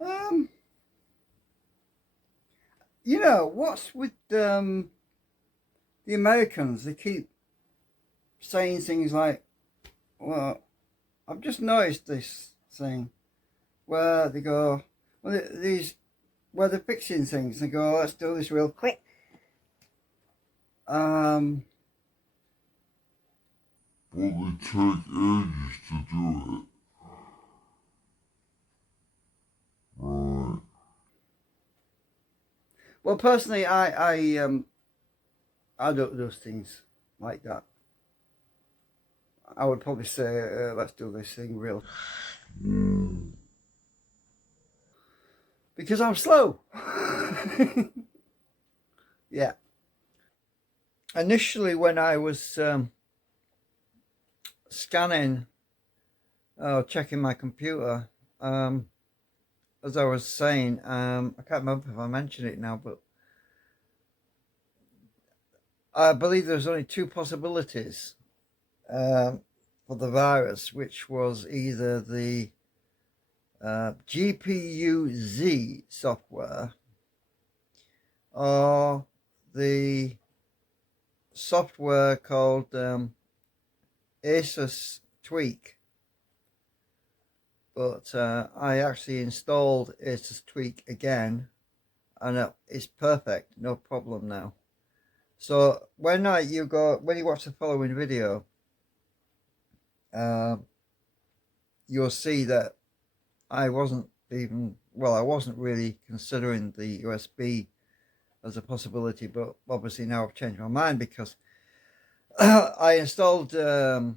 Um, you know, what's with the Americans? They keep saying things like, well, I've just noticed this thing where they go, well, these, where they're fixing things, they go, let's do this real quick. Um, Well, they take ages to do it. Right. well, personally, I don't do things like that. I would probably say, let's do this thing real, Whoa. because I'm slow. Yeah. Initially, when I was scanning, checking my computer, as I was saying, I can't remember if I mentioned it now, but I believe there's only two possibilities for the virus, which was either the GPU-Z software or the software called Asus Tweak. But I actually installed Asus Tweak again, and it's perfect, no problem now. So when you watch the following video, uh, you'll see that I wasn't I wasn't really considering the USB as a possibility, but obviously now I've changed my mind because I installed GPU,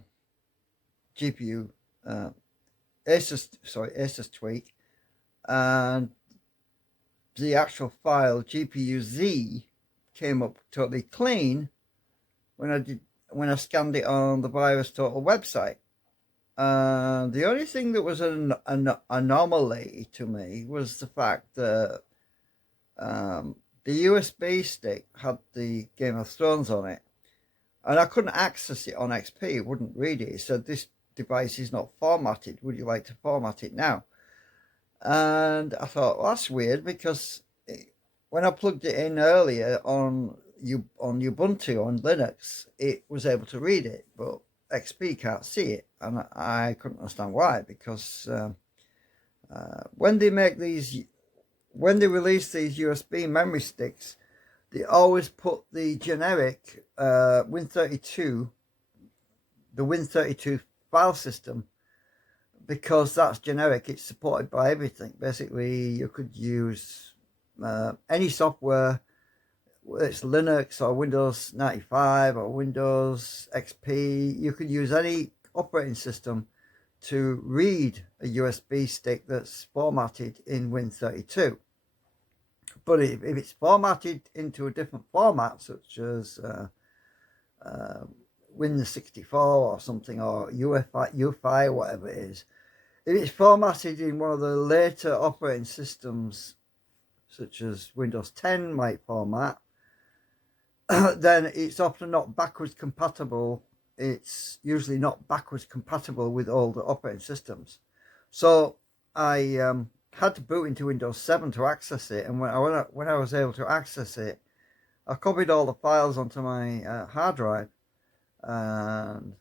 uh, Asus Tweak, and the actual file GPU-Z came up totally clean when I scanned it on the Virus Total website. The only thing that was an anomaly to me was the fact that the USB stick had the Game of Thrones on it, and I couldn't access it on XP. It wouldn't read it. It said, "This device is not formatted. Would you like to format it now?" And I thought, well, that's weird because when I plugged it in earlier on Ubuntu on Linux, it was able to read it, but XP can't see it, and I couldn't understand why. Because when they release these USB memory sticks, they always put the generic Win32, the Win32 file system, because that's generic. It's supported by everything. Basically, you could use any software, whether it's Linux or Windows 95 or Windows XP. You could use any operating system to read a USB stick that's formatted in Win32. But if it's formatted into a different format, such as Win64 or something, or UFI, or whatever it is, if it's formatted in one of the later operating systems, such as Windows 10 might format, then it's often not backwards compatible. It's usually not backwards compatible with all the operating systems. So I had to boot into Windows 7 to access it, and when I was able to access it, I copied all the files onto my hard drive, and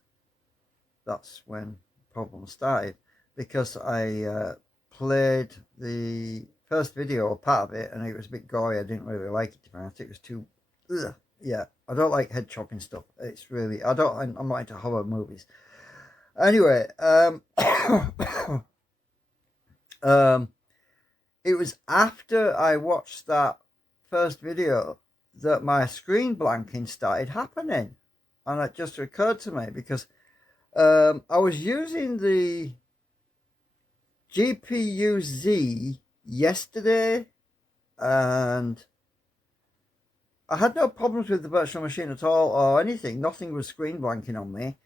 that's when problems started, because I played the first video or part of it, and it was a bit gory. I didn't really like it, to be honest. It was too, ugh. Yeah, I don't like head chopping stuff. It's really, I'm not into horror movies. Anyway, um, it was after I watched that first video that my screen blanking started happening, and it just occurred to me because I was using the GPU-Z yesterday, and I had no problems with the virtual machine at all or anything. Nothing was screen blanking on me.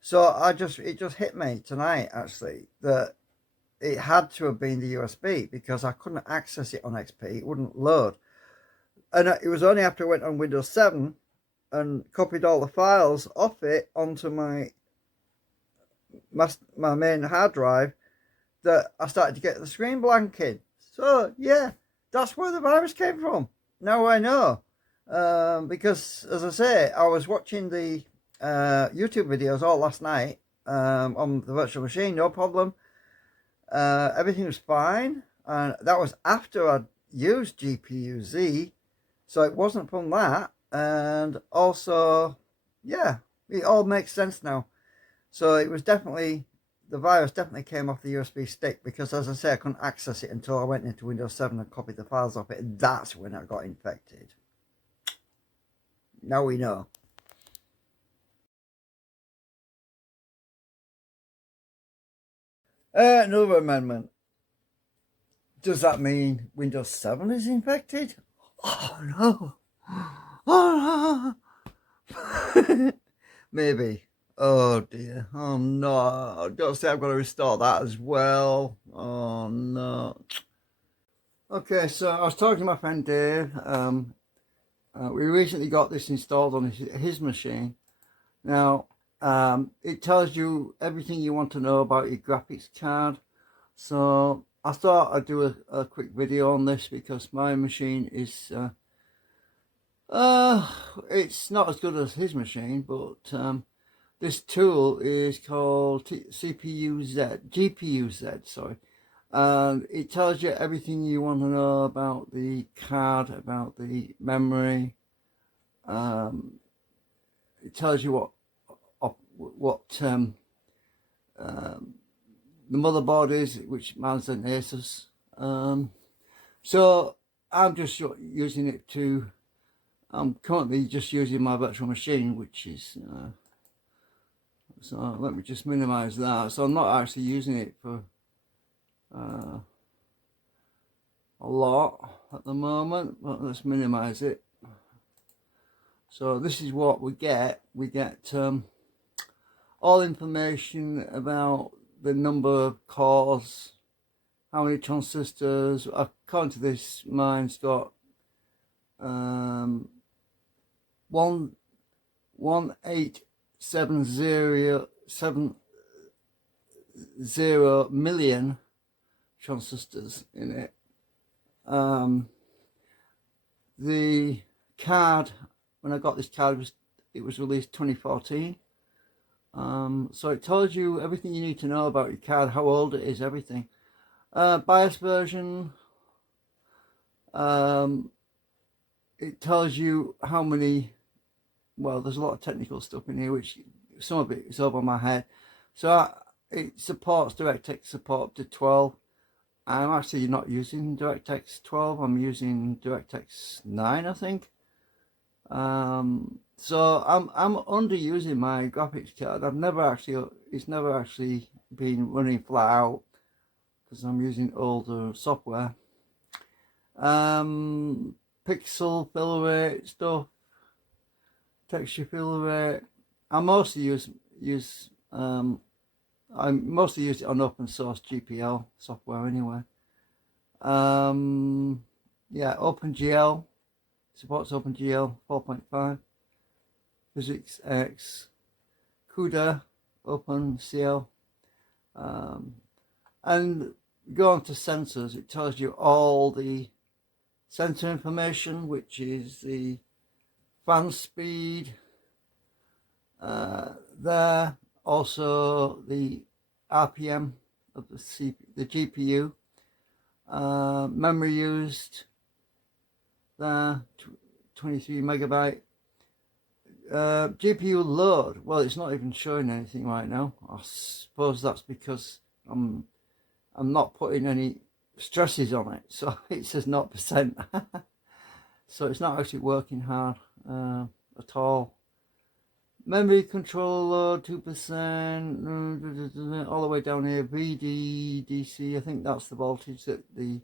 So it just hit me tonight, actually, that it had to have been the USB, because I couldn't access it on XP. It wouldn't load. And it was only after I went on Windows 7 and copied all the files off it onto my main hard drive that I started to get the screen blanking. So yeah, that's where the virus came from. Now I know. Because as I say, I was watching the YouTube videos all last night on the virtual machine, no problem. Everything was fine, and that was after I'd used GPU-Z, so it wasn't from that. And also, yeah, it all makes sense now. So it was definitely, the virus definitely came off the USB stick, because as I say, I couldn't access it until I went into Windows 7 and copied the files off it, and that's when I got infected. Now we know. Another amendment. Does that mean Windows 7 is infected? Oh no. Oh no. Maybe. Oh dear. Oh no. Don't say I've got to restore that as well. Oh no. Okay, so I was talking to my friend Dave. We recently got this installed on his machine. Now, it tells you everything you want to know about your graphics card. So I thought I'd do a quick video on this, because my machine is it's not as good as his machine, but this tool is called GPU-Z, sorry, and it tells you everything you want to know about the card, about the memory. It tells you what the motherboard is, which mine's an Asus. So I'm just using it to. I'm currently just using my virtual machine, which is. So let me just minimize that. So I'm not actually using it for a lot at the moment, but let's minimize it. So this is what we get. We get all information about the number of cores, how many transistors. According to this, mine's got 1,870 million transistors in it. The card, when I got this card, it was released 2014. So it tells you everything you need to know about your card, how old it is, everything. BIOS version. It tells you how many. Well, there's a lot of technical stuff in here, which some of it is over my head. So it supports DirectX support to 12. I'm actually not using DirectX 12. I'm using DirectX 9, I think. So I'm underusing my graphics card. It's never actually been running flat out, because I'm using older software. Pixel fill rate stuff, texture fill rate. I mostly use I mostly use it on open source GPL software anyway. Yeah, OpenGL supports OpenGL 4.5, Physics X, CUDA, OpenCL, and go on to sensors. It tells you all the sensor information, which is the fan speed there, also the RPM of the GPU, memory used there, 23 megabyte. GPU load, well, it's not even showing anything right now. I suppose that's because I'm not putting any stresses on it, so it says 0%. So it's not actually working hard at all. Memory control load 2%, all the way down here. VDDC, I think that's the voltage that the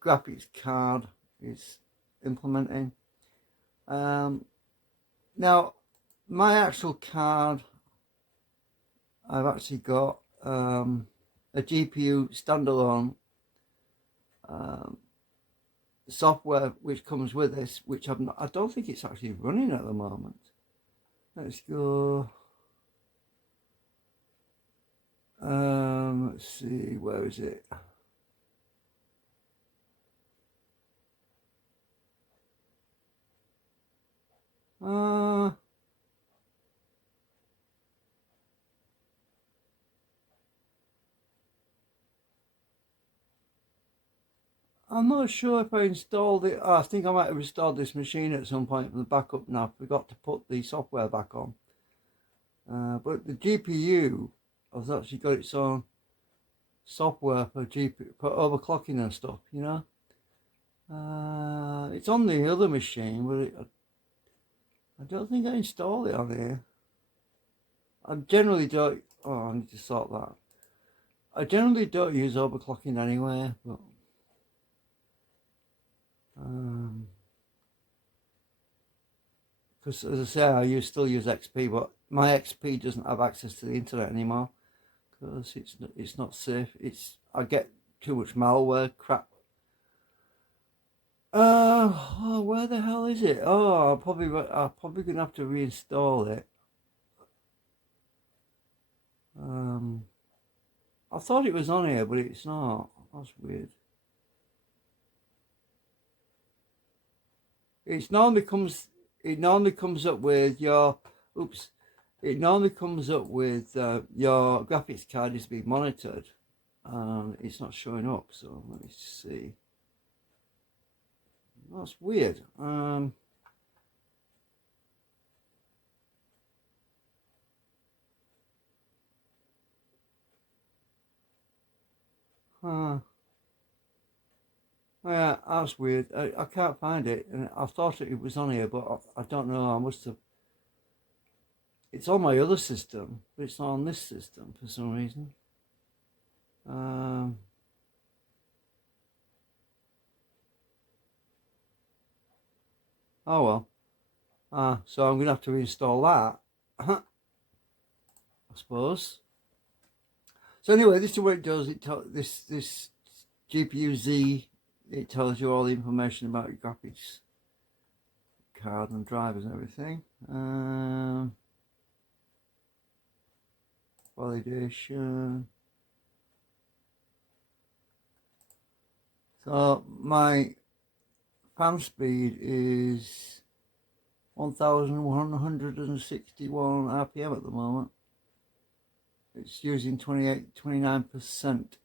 graphics card is implementing. Now, my actual card, I've actually got a GPU standalone software which comes with this, which I don't think it's actually running at the moment. Let's go. Let's see, where is it? I'm not sure if I installed it. I think I might have installed this machine at some point from the backup and I forgot to put the software back on. But the GPU has actually got its own software for overclocking and stuff, you know. It's on the other machine, but I don't think I installed it on here. I generally don't. Oh, I need to sort that. I generally don't use overclocking anyway, but because as I say, still use XP, but my XP doesn't have access to the internet anymore because it's not safe. I get too much malware crap. Where the hell is it? Oh, I'm probably gonna have to reinstall it. I thought it was on here, but it's not. That's weird. It normally comes up with your. Oops. It normally comes up with your graphics card is being monitored. It's not showing up, so let me see. That's weird. Yeah, that's weird. I can't find it, and I thought it was on here, but I don't know. I must have. It's on my other system, but it's not on this system for some reason. Oh well. So I'm gonna have to reinstall that, I suppose. So anyway, this is what it does. This GPU Z. It tells you all the information about your graphics card and drivers and everything. Validation. So my fan speed is 1161 RPM at the moment. It's using 29%.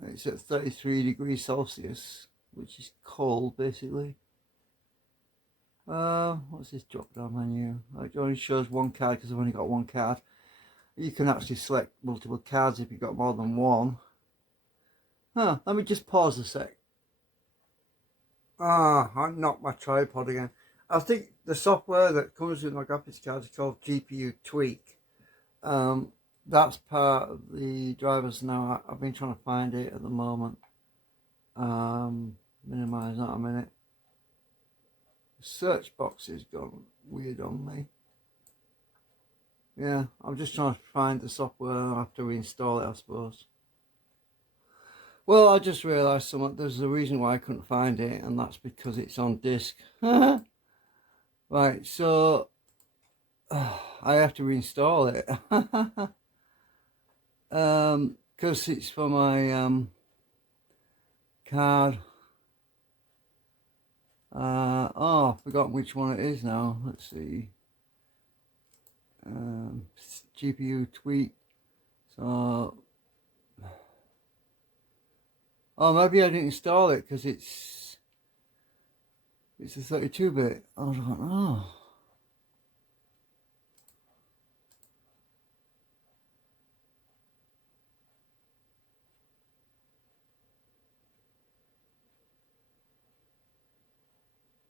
It's at 33 degrees Celsius, which is cold basically. What's this drop down menu? It only shows one card because I've only got one card. You can actually select multiple cards if you've got more than one. Let me just pause a sec. I knocked my tripod again. I think the software that comes with my graphics card is called GPU Tweak. That's part of the drivers now. I've been trying to find it at the moment. Minimize that a minute. The search box has gone weird on me. Yeah, I'm just trying to find the software. I'll have to reinstall it, I suppose. Well, I just realised something. There's a reason why I couldn't find it, and that's because it's on disk. Right, so I have to reinstall it. Because it's for my card. I've forgotten which one it is now. Let's see. GPU Tweak. So, maybe I didn't install it because it's a 32-bit. I don't know.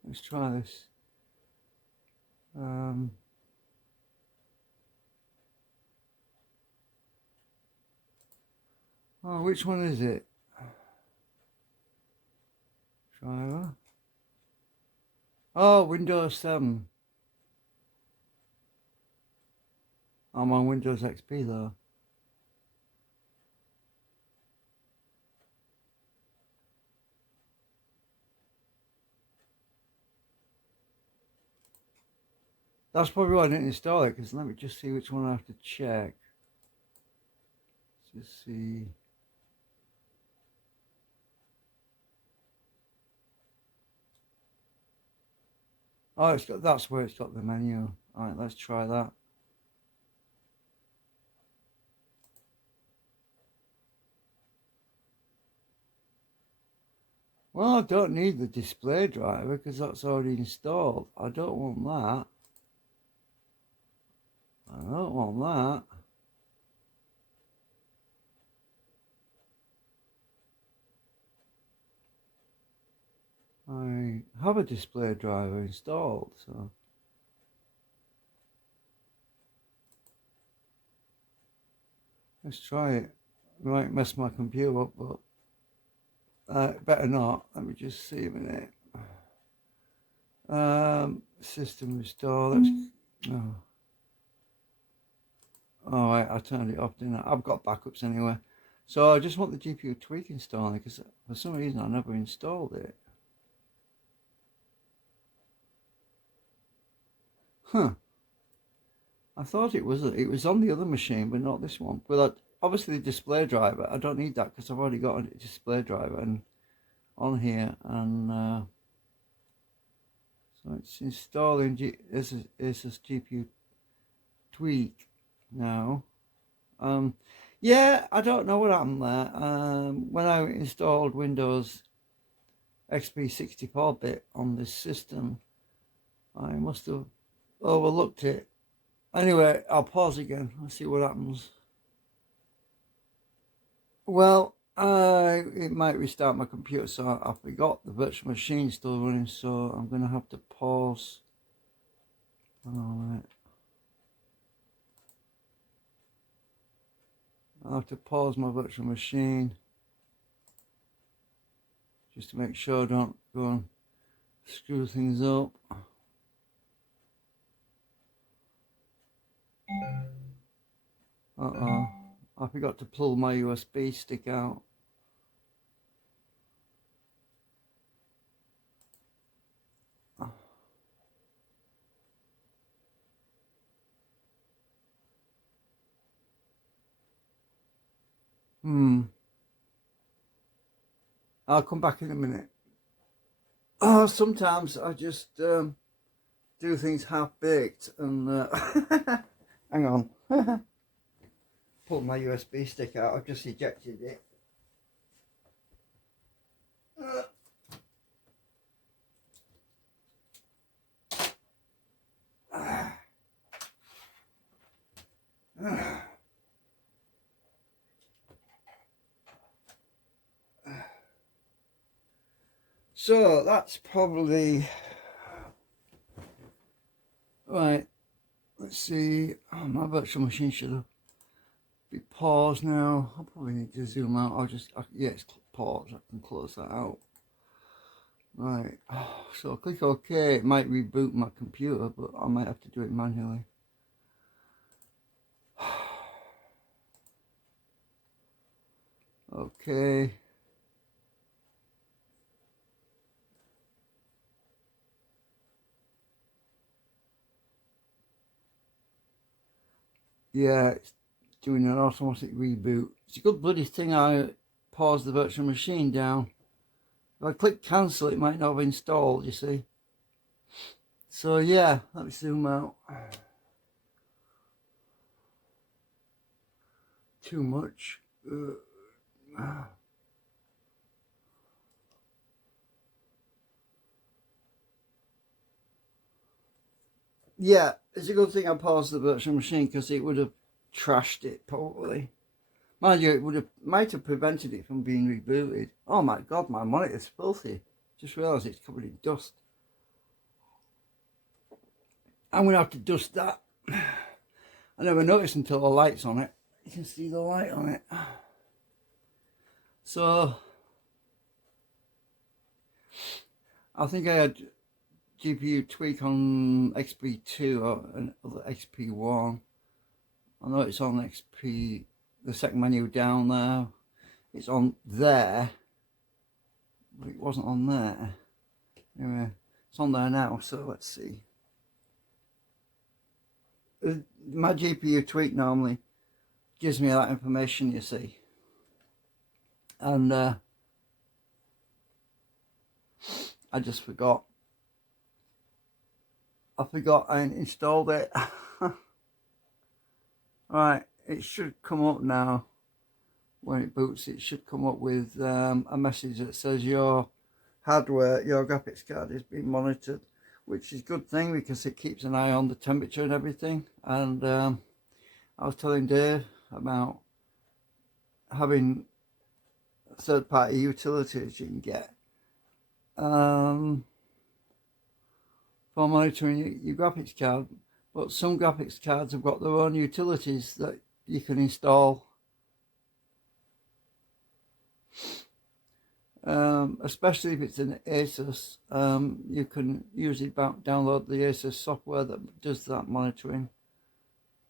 Let's try this. Which one is it? Driver. Windows 7. I'm on Windows XP though. That's probably why I didn't install it, because let me just see which one I have to check. Let's just see. That's where it's got the menu. Alright, let's try that. Well, I don't need the display driver because that's already installed. I don't want that. I don't want that. I have a display driver installed, so let's try it. It might mess my computer up, but better not. Let me just see a minute. System restore. Let's. Oh. Oh, I turned it off, didn't I? I've got backups anyway. So I just want the GPU tweak installing because for some reason I never installed it. Huh. I thought it was on the other machine, but not this one. But obviously the display driver, I don't need that because I've already got a display driver and on here, and so it's installing Asus GPU tweak now. Yeah, I don't know what happened there. When I installed Windows XP 64-bit on this system, I must have overlooked it. Anyway, I'll pause again. Let's see what happens. Well, it might restart my computer, so I forgot the virtual machine still running, so I'm going to have to pause. Alright. I'll have to pause my virtual machine just to make sure I don't go and screw things up. Uh-oh. I forgot to pull my USB stick out. I'll come back in a minute. Oh, sometimes I just do things half-baked and hang on. Pull my USB stick out. I've just ejected it. So that's probably right. Let's see. Oh, my virtual machine should have be paused now. I probably need to zoom out. Yeah, it's paused. I can close that out. Right. So click OK. It might reboot my computer, but I might have to do it manually. Okay. Yeah, it's doing an automatic reboot. It's a good bloody thing I paused the virtual machine down. If I click cancel, it might not have installed, you see. So yeah, let me zoom out. Too much. Yeah, it's a good thing I paused the virtual machine because it would have trashed it probably. Mind you, might have prevented it from being rebooted. Oh my god, my monitor's filthy. Just realised it's covered in dust. I'm going to have to dust that. I never noticed until the light's on it. You can see the light on it. So, I think I had GPU tweak on XP2 or XP1. I know it's on XP, the second menu down there. It's on there, but it wasn't on there. Anyway, it's on there now, so let's see. My GPU tweak normally gives me that information, you see. And I just forgot. I forgot I installed it. Right, it should come up now. When it boots, it should come up with a message that says your hardware, your graphics card is being monitored, which is a good thing because it keeps an eye on the temperature and everything. And I was telling Dave about having third-party utilities you can get for monitoring your graphics card, but some graphics cards have got their own utilities that you can install, especially if it's an Asus. You can usually download the Asus software that does that monitoring,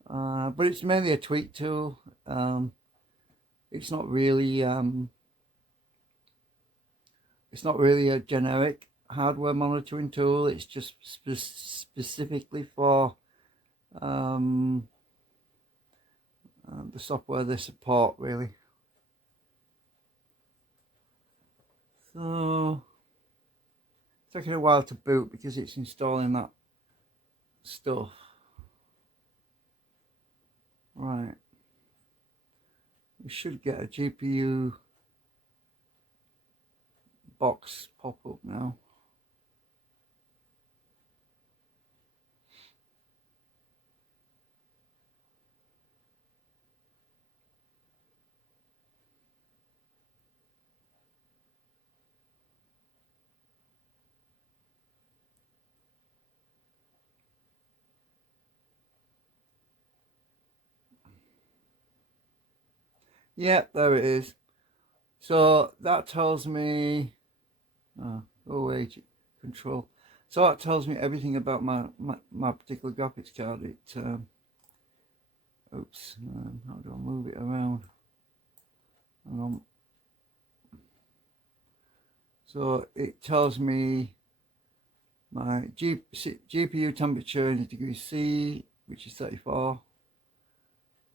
but it's mainly a tweak tool. It's not really a generic hardware monitoring tool. It's just specifically for the software they support, really. So it's taking a while to boot because it's installing that stuff. Right, we should get a GPU box pop up now. Yep, there it is. So that tells me OH control. So that tells me everything about my particular graphics card. It oops, how do I move it around? So it tells me my GPU temperature in degrees C, which is 34.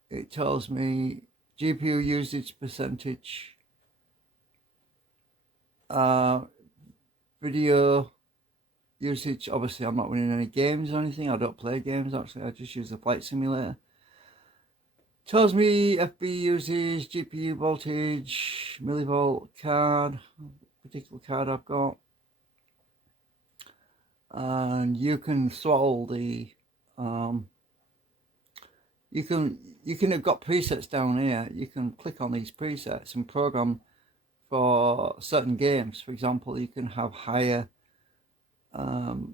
It tells me GPU usage percentage, video usage. Obviously I'm not running any games or anything. I don't play games actually. I just use the flight simulator. Tells me FB usage, GPU voltage, millivolt card, particular card I've got. And you can throttle the you can have got presets down here. You can click on these presets and program for certain games. For example, you can have higher GPU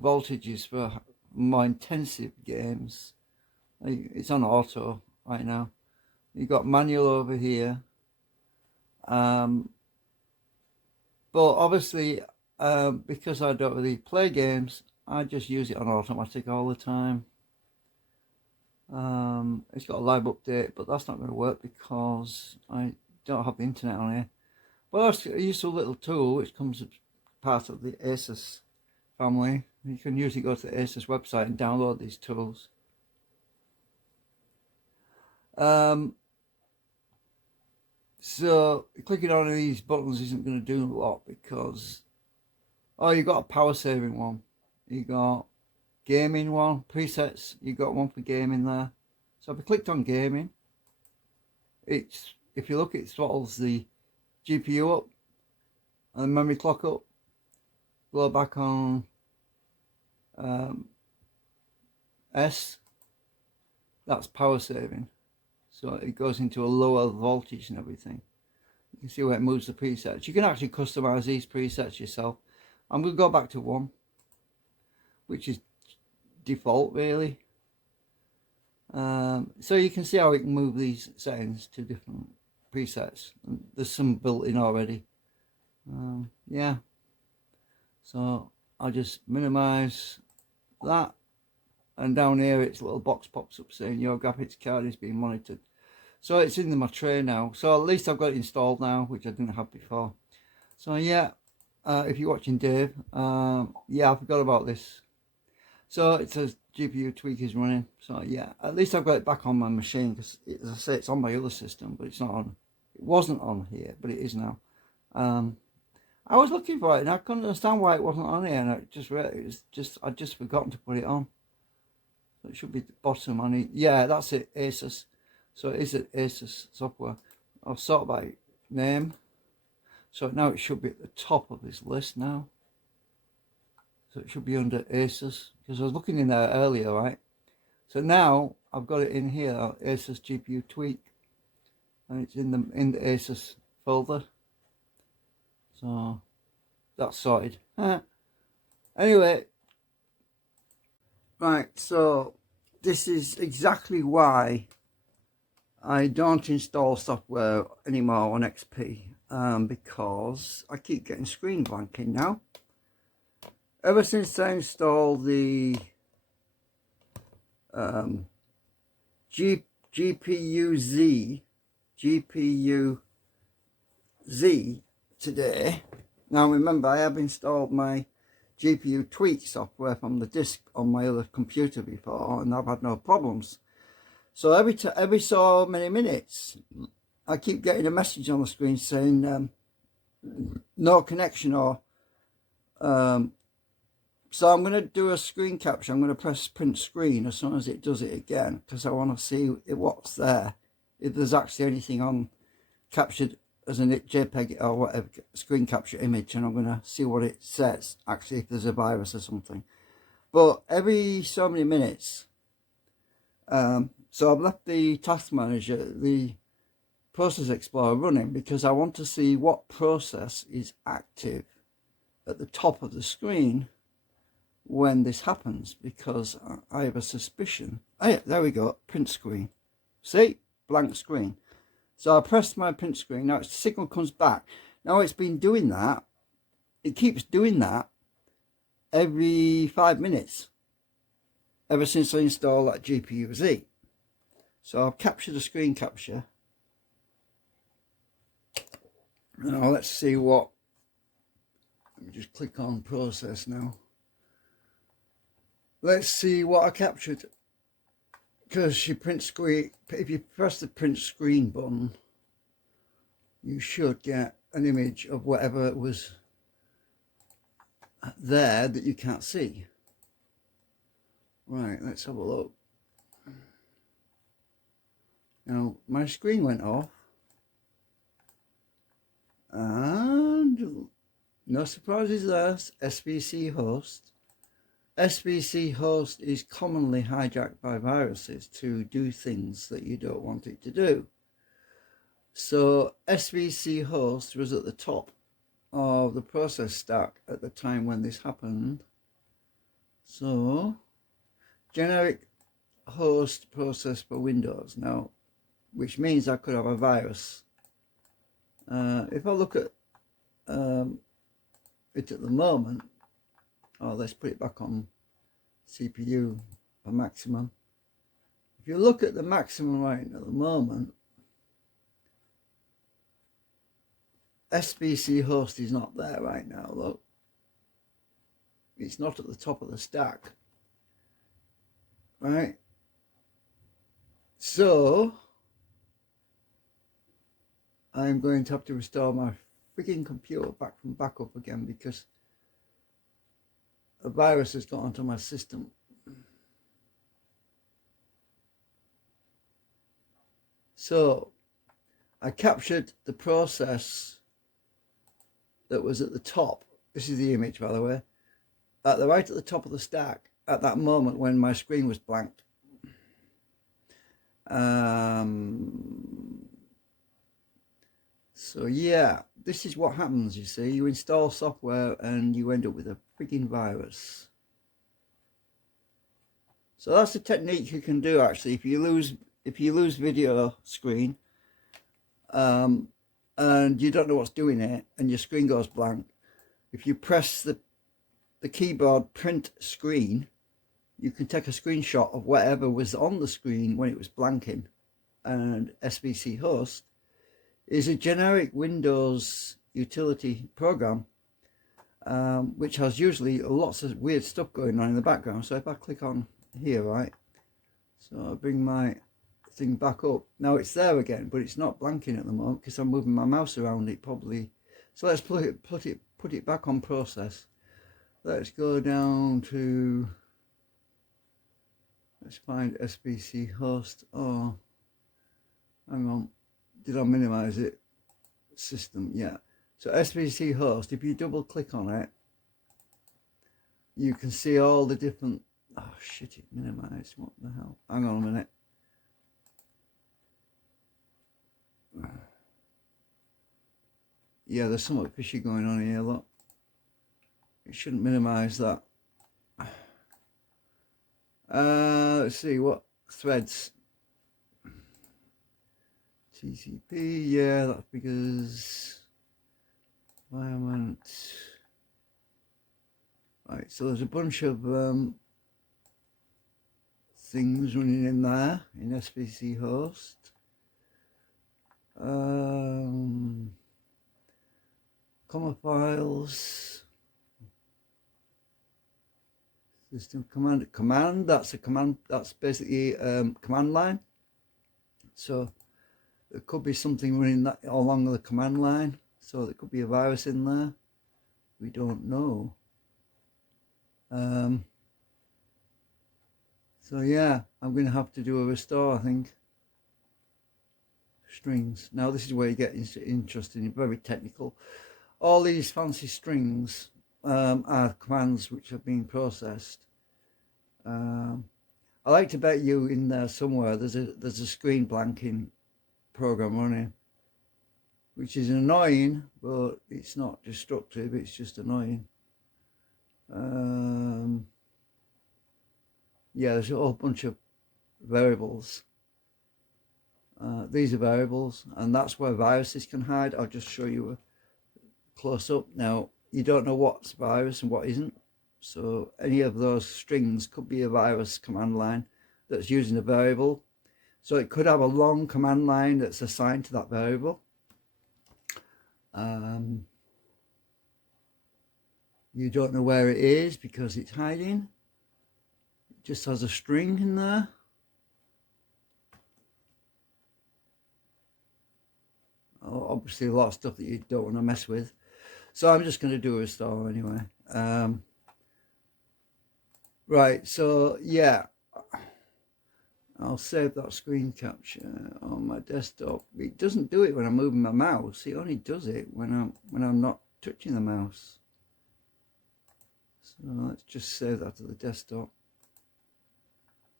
voltages for more intensive games. It's on auto right now. You've got manual over here, but obviously because I don't really play games, I just use it on automatic all the time. It's got a live update, but that's not going to work because I don't have the internet on here. But that's a useful little tool which comes as part of the Asus family. You can usually go to the Asus website and download these tools. So clicking on these buttons isn't going to do a lot because you got a power saving one, you got gaming one, presets, you got one for gaming there. So if I clicked on gaming, it's, if you look, it throttles the GPU up and the memory clock up. Go back on S, that's power saving. So it goes into a lower voltage and everything. You can see where it moves the presets. You can actually customize these presets yourself. I'm going to go back to 1, which is default really. So you can see how we can move these settings to different presets. There's some built in already. Yeah. So I'll just minimize that. And down here, its little box pops up saying your graphics card is being monitored. So it's in my tray now. So at least I've got it installed now, which I didn't have before. So yeah, if you're watching Dave, yeah, I forgot about this. So it says GPU tweak is running. So yeah, at least I've got it back on my machine because, as I say, it's on my other system, but it's not on. It wasn't on here, but it is now. I was looking for it and I couldn't understand why it wasn't on here, and I just forgotten to put it on. So it should be the bottom. Yeah, that's it, Asus. So it is an Asus software. I'll sort by name. So now it should be at the top of this list now. So it should be under Asus, because I was looking in there earlier, right? So now I've got it in here, Asus GPU tweak, and it's in the Asus folder. So that's sorted. Anyway, right, so this is exactly why I don't install software anymore on XP, because I keep getting screen blanking now. Ever since I installed the GPU Z today. Now remember, I have installed my GPU tweak software from the disk on my other computer before, and I've had no problems. So every so many minutes, I keep getting a message on the screen saying no connection, or so I'm going to do a screen capture. I'm going to press print screen as soon as it does it again, because I want to see what's there, if there's actually anything on captured as a JPEG or whatever screen capture image, and I'm going to see what it says, actually, if there's a virus or something. But every so many minutes, so I've left the task manager, the process explorer running, because I want to see what process is active at the top of the screen when this happens, because I have a suspicion. Oh yeah, there we go, print screen. See, blank screen. So I pressed my print screen. Now its signal comes back. Now it's been doing that. It keeps doing that every 5 minutes ever since I installed that GPU Z. So I've captured a screen capture. Now let's see what. Let me just click on process now. Let's see what I captured. Because your print screen, if you press the print screen button, you should get an image of whatever was there that you can't see. Right, let's have a look. Now my screen went off, and no surprises there. SBC host. SBC host is commonly hijacked by viruses to do things that you don't want it to do. So SBC host was at the top of the process stack at the time when this happened. So generic host process for Windows now, which means I could have a virus. If I look at it at the moment, let's put it back on CPU for maximum. If you look at the maximum right at the moment, SBC host is not there right now, look. It's not at the top of the stack. Right? So I'm going to have to restore my freaking computer back from backup again, because a virus has got onto my system. So I captured the process that was at the top. This is the image, by the way, right at the top of the stack at that moment when my screen was blank. So yeah, this is what happens, you see. You install software and you end up with a freaking virus. So that's a technique you can do, actually, if you lose video screen, and you don't know what's doing it and your screen goes blank. If you press the keyboard print screen, you can take a screenshot of whatever was on the screen when it was blanking. And SBC host is a generic Windows utility program, which has usually lots of weird stuff going on in the background. So if I click on here, right, so I bring my thing back up. Now it's there again, but it's not blanking at the moment because I'm moving my mouse around it probably. So let's put it back on process. Let's go down to, let's find SBC host. Hang on, did I minimize it? System, yeah. So SVC host, if you double click on it, you can see all the different, oh shit, it minimized, what the hell, hang on a minute. Yeah, there's something fishy going on here, look. It shouldn't minimize that. Let's see, what threads? TCP, yeah, that's because environment. Right, so there's a bunch of things running in there in SVC host. Comma files. System command. That's a command. That's basically command line. So there could be something running that along the command line. So there could be a virus in there. We don't know. So yeah, I'm going to have to do a restore, I think. Strings. Now this is where you get interesting, very technical. All these fancy strings are commands which have been processed. I like to bet you in there somewhere there's a screen blanking program running, which is annoying, but it's not destructive. It's just annoying. Yeah, there's a whole bunch of variables. These are variables, and that's where viruses can hide. I'll just show you a close up. Now, you don't know what's a virus and what isn't. So any of those strings could be a virus command line that's using a variable. So it could have a long command line that's assigned to that variable. You don't know where it is because it's hiding. It just has a string in there. Obviously a lot of stuff that you don't want to mess with. So I'm just going to do a restore anyway. Right, so yeah, I'll save that screen capture on my desktop. It doesn't do it when I'm moving my mouse. It only does it when I'm not touching the mouse. So let's just save that to the desktop.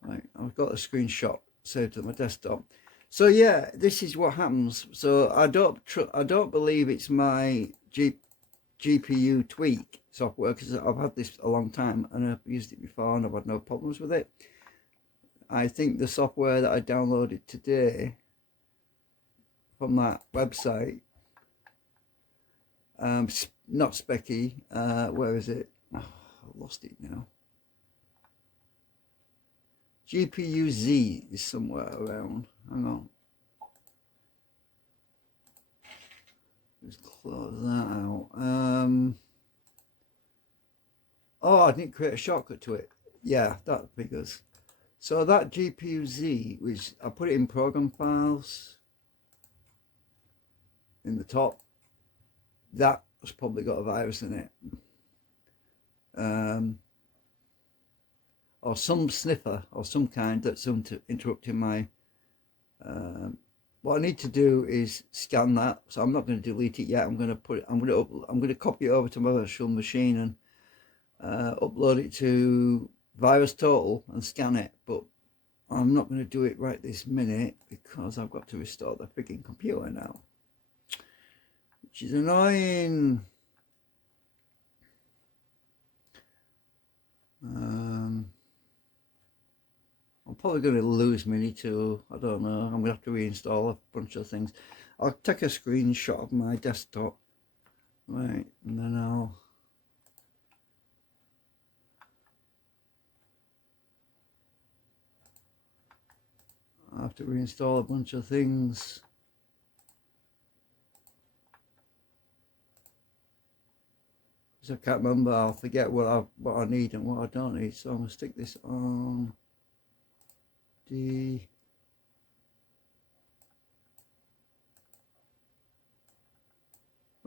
Right, I've got a screenshot saved to my desktop. So yeah, this is what happens. So I don't believe it's my GPU tweak software, because I've had this a long time and I've used it before and I've had no problems with it. I think the software that I downloaded today from that website, not Specky, where is it? Oh, I lost it now. GPU Z is somewhere around. Hang on. Just close that out. Oh, I didn't create a shortcut to it. Yeah, that figures. So that GPU Z, which I put it in program files in the top, that has probably got a virus in it. Or some sniffer or some kind that's interrupting my. What I need to do is scan that. So I'm not going to delete it yet. I'm going to copy it over to my virtual machine and upload it to VirusTotal and scan it. But I'm not going to do it right this minute because I've got to restore the freaking computer now, which is annoying. I'm probably going to lose Mini 2. I don't know. I'm going to have to reinstall a bunch of things. I'll take a screenshot of my desktop. Right, and then I'll have to reinstall a bunch of things. Because I can't remember. I'll forget what I need and what I don't need. So I'm going to stick this on D.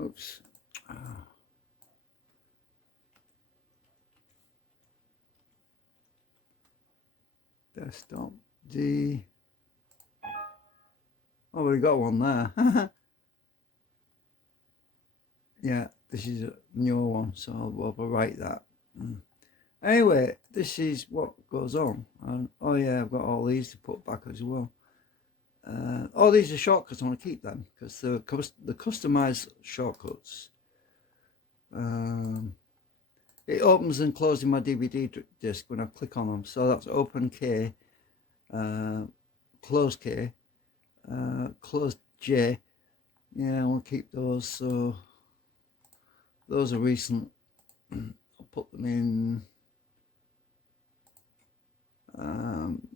Oops. Desktop D. Oh, we got one there. Yeah, this is a newer one, so I'll overwrite that. Anyway, this is what goes on. And oh yeah, I've got all these to put back as well. All these are shortcuts. I want to keep them because the customized shortcuts. Um, it opens and closes my DVD disc when I click on them. So that's open K, uh, close K, close J. Yeah, I want to keep those. So those are recent. I'll put them in. Um,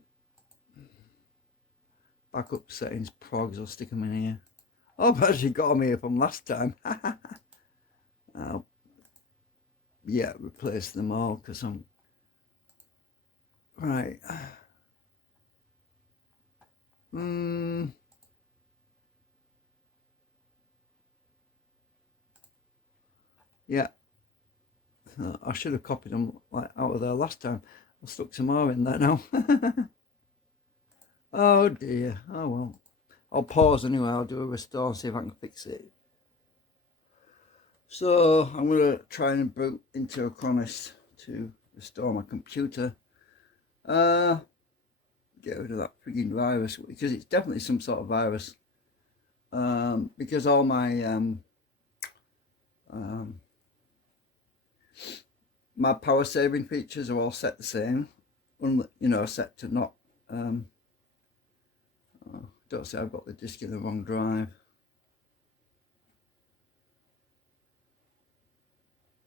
Backup settings, progs. I'll stick them in here. Oh, I've actually got them here from last time. I'll, yeah, replace them all because I'm right. Yeah, I should have copied them like out of there last time. I stuck some more in there now. Oh dear. Oh well. I'll pause anyway. I'll do a restore and see if I can fix it. So I'm gonna try and boot into Acronis to restore my computer. Get rid of that frigging virus because it's definitely some sort of virus. Because all my power saving features are all set the same, set to not. Don't say I've got the disk in the wrong drive.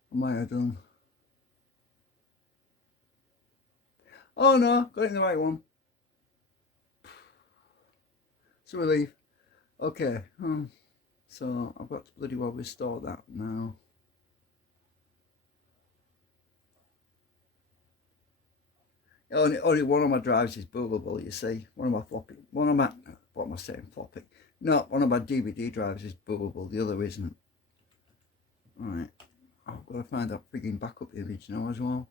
What might I have done? Oh no, got it in the right one. It's a relief. Okay, so I've got to bloody well restore that now. Only one of my drives is bootable, you see. One of my, what am I saying, floppy? No, one of my DVD drives is bootable, the other isn't. Right, I've got to find that frigging backup image now as well.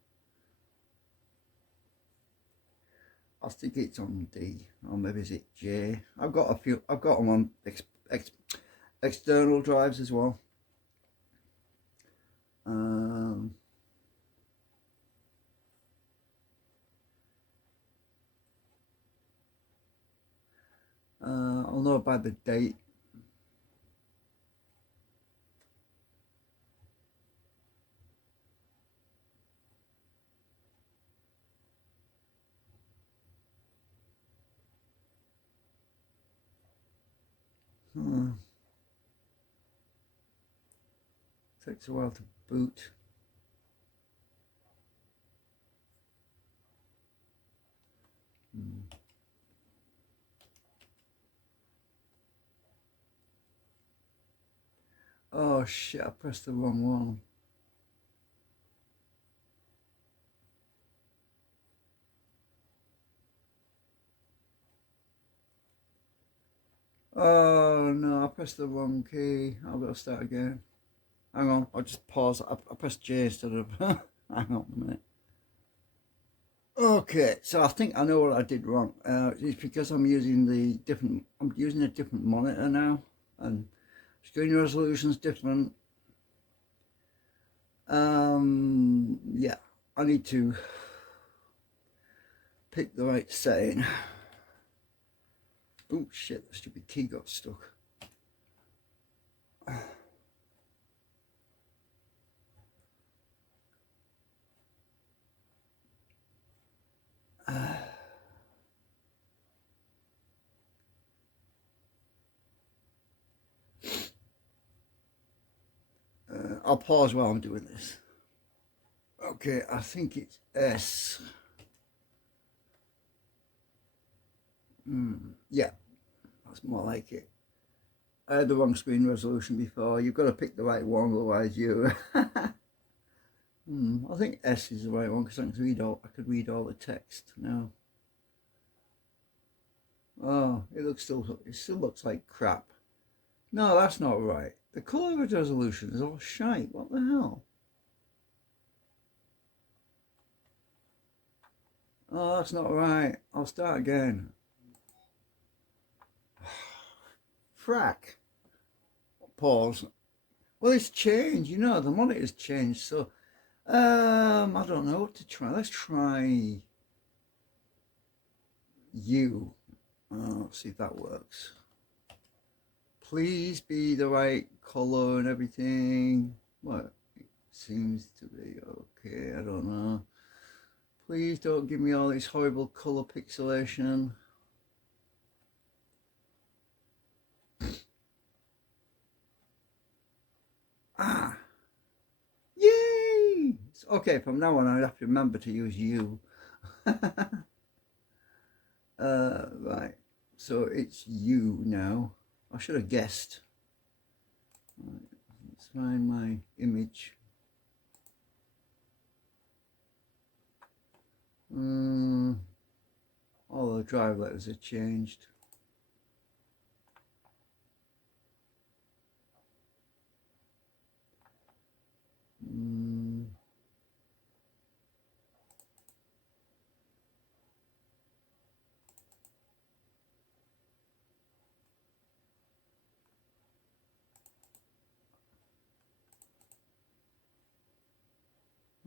I think it's on D, or maybe is it J. I've got them on external drives as well. I'll know by the date. Takes a while to boot. Oh shit, I pressed the wrong one. Oh no, I pressed the wrong key. I've got to start again. Hang on, I'll just pause. I pressed J instead of. Hang on a minute. Okay, so I think I know what I did wrong. It's because I'm using I'm using a different monitor now, and screen resolution's different. Yeah, I need to pick the right setting. Oh shit, the stupid key got stuck. I'll pause while I'm doing this. Okay, I think it's S. Yeah, that's more like it. I had the wrong screen resolution before. You've got to pick the right one, otherwise you. I think S is the right one because I could read all the text now. Oh, it still looks like crap. No, that's not right. The color resolution is all shite. What the hell? Oh, that's not right. I'll start again. Frack. Pause. Well, it's changed, you know, the monitor's changed. So, I don't know what to try. Let's try you. Let's see if that works. Please be the right color and everything. What? It seems to be okay. I don't know. Please don't give me all this horrible color pixelation. Ah, yay! Okay, from now on I have to remember to use you. Right, so it's you now. I should have guessed. Right, let's find my image. All the drive letters are changed.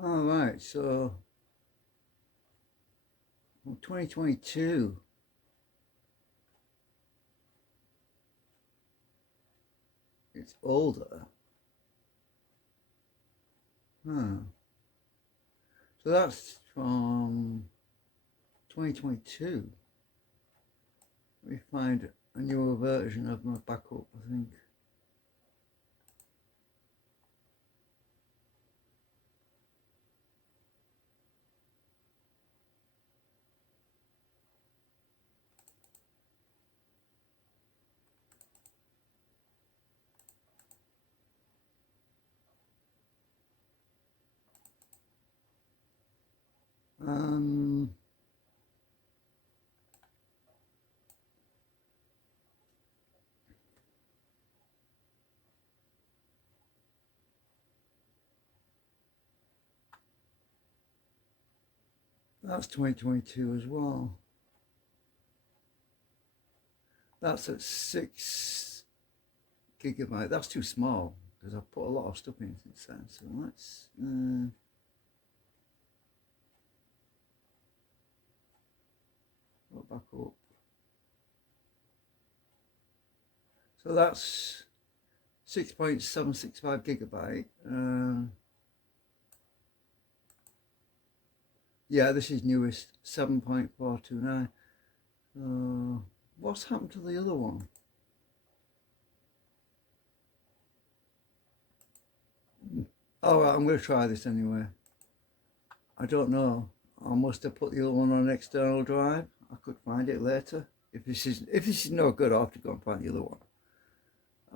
All right, so 2022. It's older. Huh. So that's from 2022. Let me find a newer version of my backup, I think. Um, that's 2022 as well. That's at 6 GB. That's too small because I've put a lot of stuff in since then. So let's go back up. So that's 6.765 GB. Yeah, this is newest, 7.429. What's happened to the other one? All right, I'm going to try this anyway. I don't know. I must have put the other one on an external drive. I could find it later. If this is no good, I'll have to go and find the other one.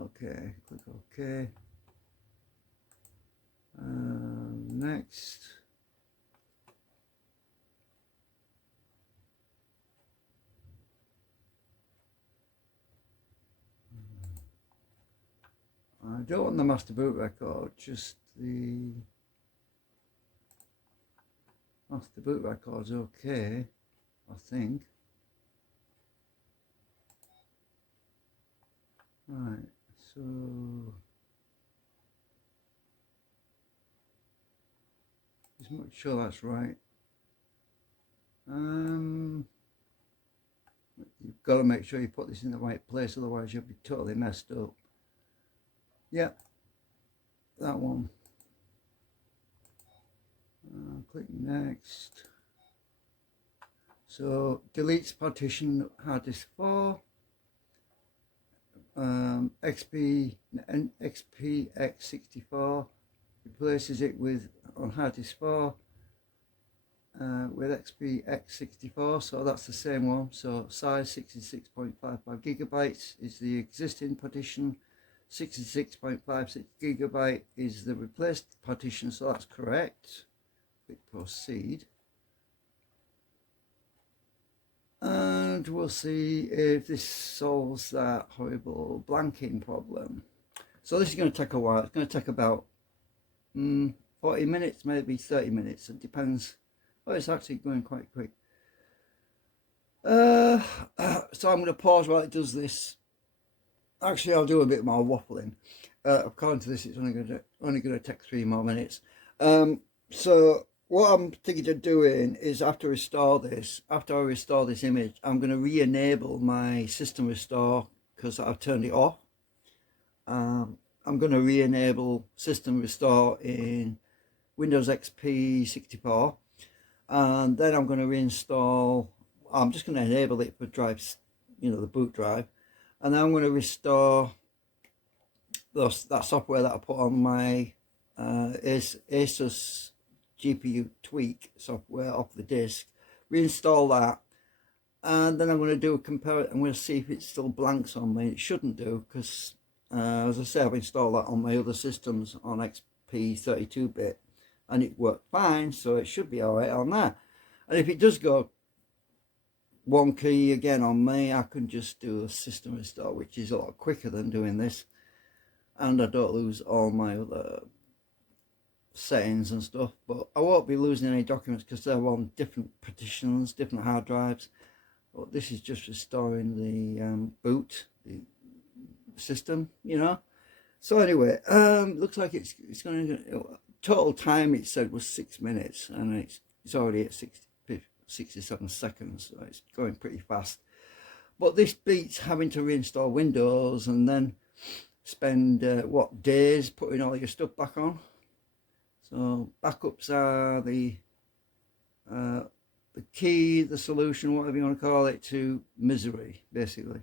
Okay, click OK. Next. I don't want the master boot record, just the master boot record's okay, I think. Right, so just make sure that's right. You've got to make sure you put this in the right place, otherwise you'll be totally messed up. Yep, that one. Click next. So deletes partition hard disk 4, XPX64, replaces it with on hard disk 4 with XPX64, so that's the same one. So size 66.55 GB is the existing partition, 66.56 GB is the replaced partition, so that's correct. Click proceed. And we'll see if this solves that horrible blanking problem. So this is going to take a while. It's going to take about 40 minutes, maybe 30 minutes. It depends. Oh, it's actually going quite quick. So I'm going to pause while it does this. Actually, I'll do a bit more waffling. According to this, it's only gonna take 3 more minutes. So what I'm thinking of doing is after I restore this image, I'm gonna re-enable my system restore because I've turned it off. I'm gonna re-enable system restore in Windows XP 64, and then I'm gonna reinstall. I'm just gonna enable it for drives, the boot drive, and then I'm gonna restore that software that I put on my Asus GPU tweak software off the disk, reinstall that, and then I'm going to do a compare. I'm going to see if it still blanks on me. It shouldn't do because, as I say, I've installed that on my other systems on XP 32-bit, and it worked fine, so it should be all right on that. And if it does go wonky again on me, I can just do a system restore, which is a lot quicker than doing this, and I don't lose all my other settings and stuff. But I won't be losing any documents because they're on different partitions, different hard drives. But this is just restoring the boot, the system, So anyway, looks like it's going to, total time it said was 6 minutes, and it's already at 67 seconds, so it's going pretty fast. But this beats having to reinstall Windows and then spend days putting all your stuff back on. So backups are the key, the solution, whatever you want to call it, to misery, basically.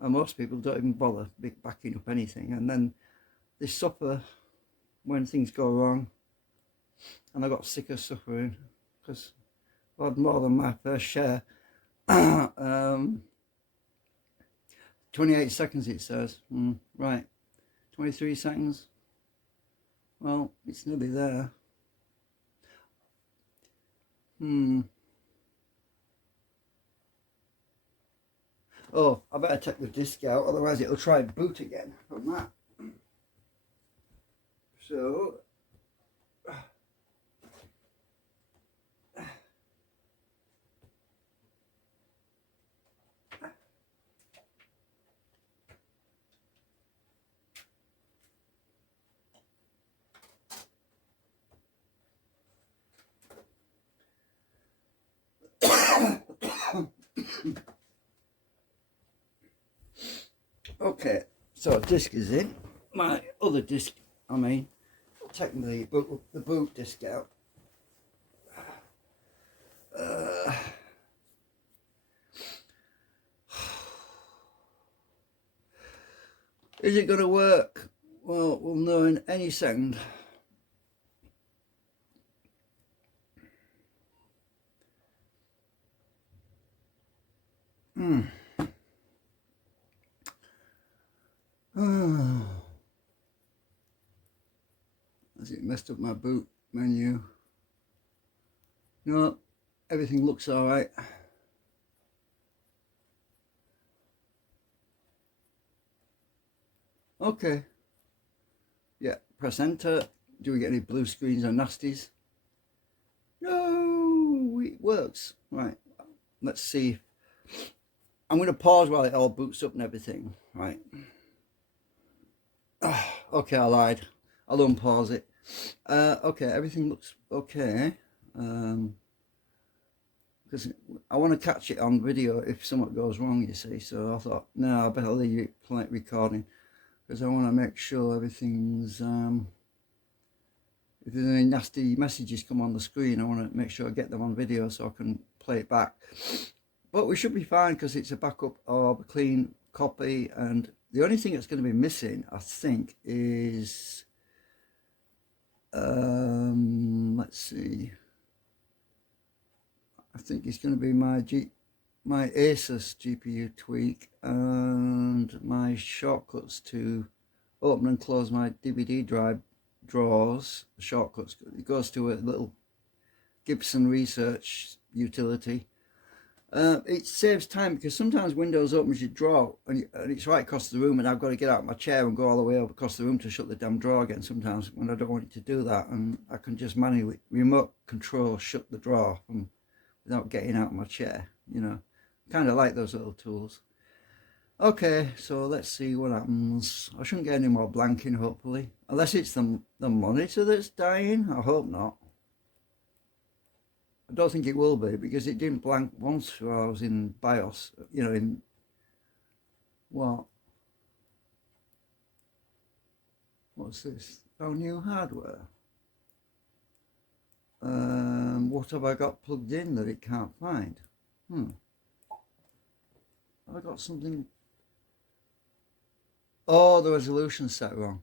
And most people don't even bother backing up anything, and then they suffer when things go wrong. And I got sick of suffering because I had more than my fair share. 28 seconds it says. Right, 23 seconds. Well, it's nearly there. Oh, I better take the disc out, otherwise it'll try and boot again from that. So okay, so disc is in. My other disc, taking the boot disc out. Is it going to work? Well, we'll know in any second. Has it messed up my boot menu? No, everything looks all right. Okay. Yeah, press enter. Do we get any blue screens or nasties? No, it works. Right, let's see. I'm going to pause while it all boots up and everything. Right. Okay, I lied. I'll unpause it. Okay, everything looks okay. Because I want to catch it on video if something goes wrong, you see. So I thought, no, I better leave it recording because I want to make sure everything's. If there's any nasty messages come on the screen, I want to make sure I get them on video so I can play it back. But we should be fine because it's a backup of a clean copy, and the only thing that's going to be missing, I think, is let's see. I think it's going to be my Asus GPU tweak and my shortcuts to open and close my DVD drive drawers. The shortcuts, it goes to a little Gibson Research utility. It saves time because sometimes Windows opens your drawer and it's right across the room, and I've got to get out of my chair and go all the way over across the room to shut the damn drawer again sometimes when I don't want it to do that, and I can just manually remote control shut the drawer without getting out of my chair, kind of like those little tools. Okay, so let's see what happens. I shouldn't get any more blanking, hopefully. Unless it's the monitor that's dying. I hope not. I don't think it will be because it didn't blank once while I was in BIOS. You know, in what? What's this? Oh, new hardware. What have I got plugged in that it can't find? Have I got something? Oh, the resolution's set wrong.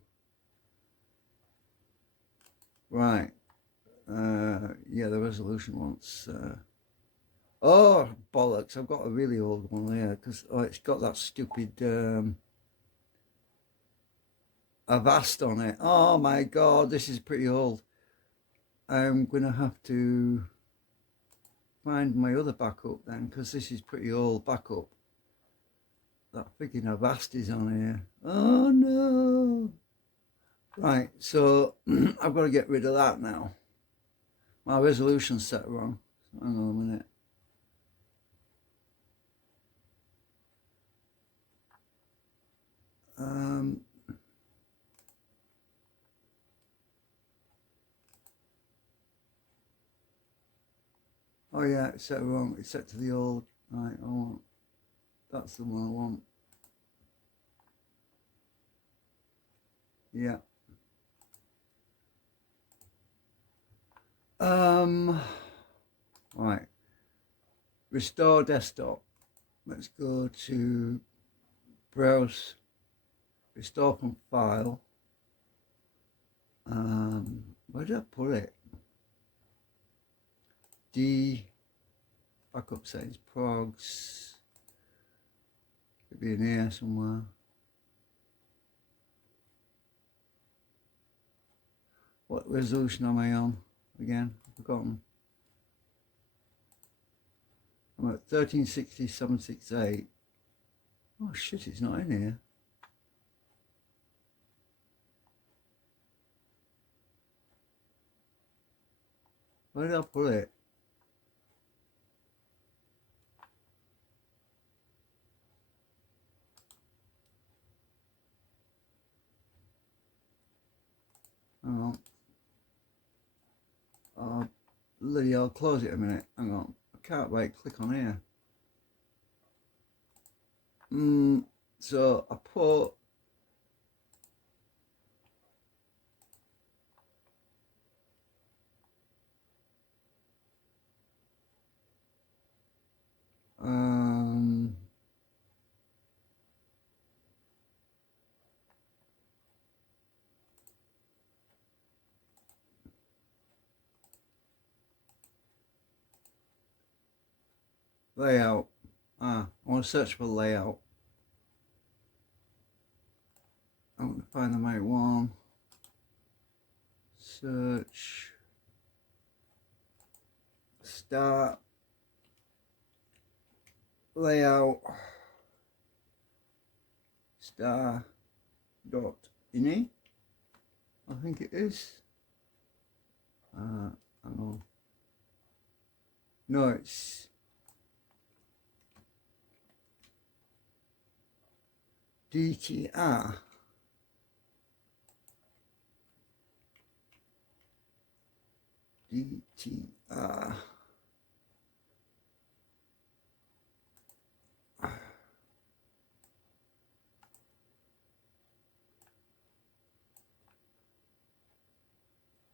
Right. Yeah, the resolution wants. Oh, bollocks. I've got a really old one here because it's got that stupid Avast on it. Oh my God, this is pretty old. I'm going to have to find my other backup then because this is pretty old backup. That freaking Avast is on here. Oh no. Right, so I've got to get rid of that now. My resolution's set wrong. Hang on a minute. Um, oh yeah, it's set wrong. It's set to the old. Right, I want. That's the one I want. Yeah. Um. Right. Restore desktop. Let's go to browse. Restore from file. Where did I put it? D. Backup settings. Progs. Could be in here somewhere. What resolution am I on? Again, I've forgotten. I'm at 1360 768. Oh shit, it's not in here. Where did I put it? Hang on. Bloody, I'll close it a minute. Hang on. I can't wait. Click on here. So I put um layout. I want to search for layout. I'm going to find the right one. Search. Start. Layout. Star. Dot. Ini. I think it is. Hang on. No, it's DTR. DTR.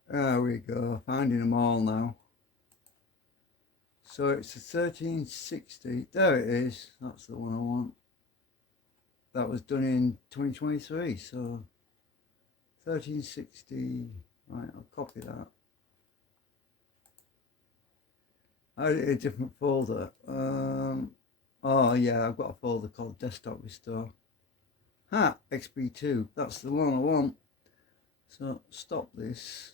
There we go, finding them all now. So it's a 1360. There it is. That's the one I want. That was done in 2023. So 1360. Right, I'll copy that. I did a different folder. Oh yeah, I've got a folder called Desktop Restore. XP2. That's the one I want. So stop this.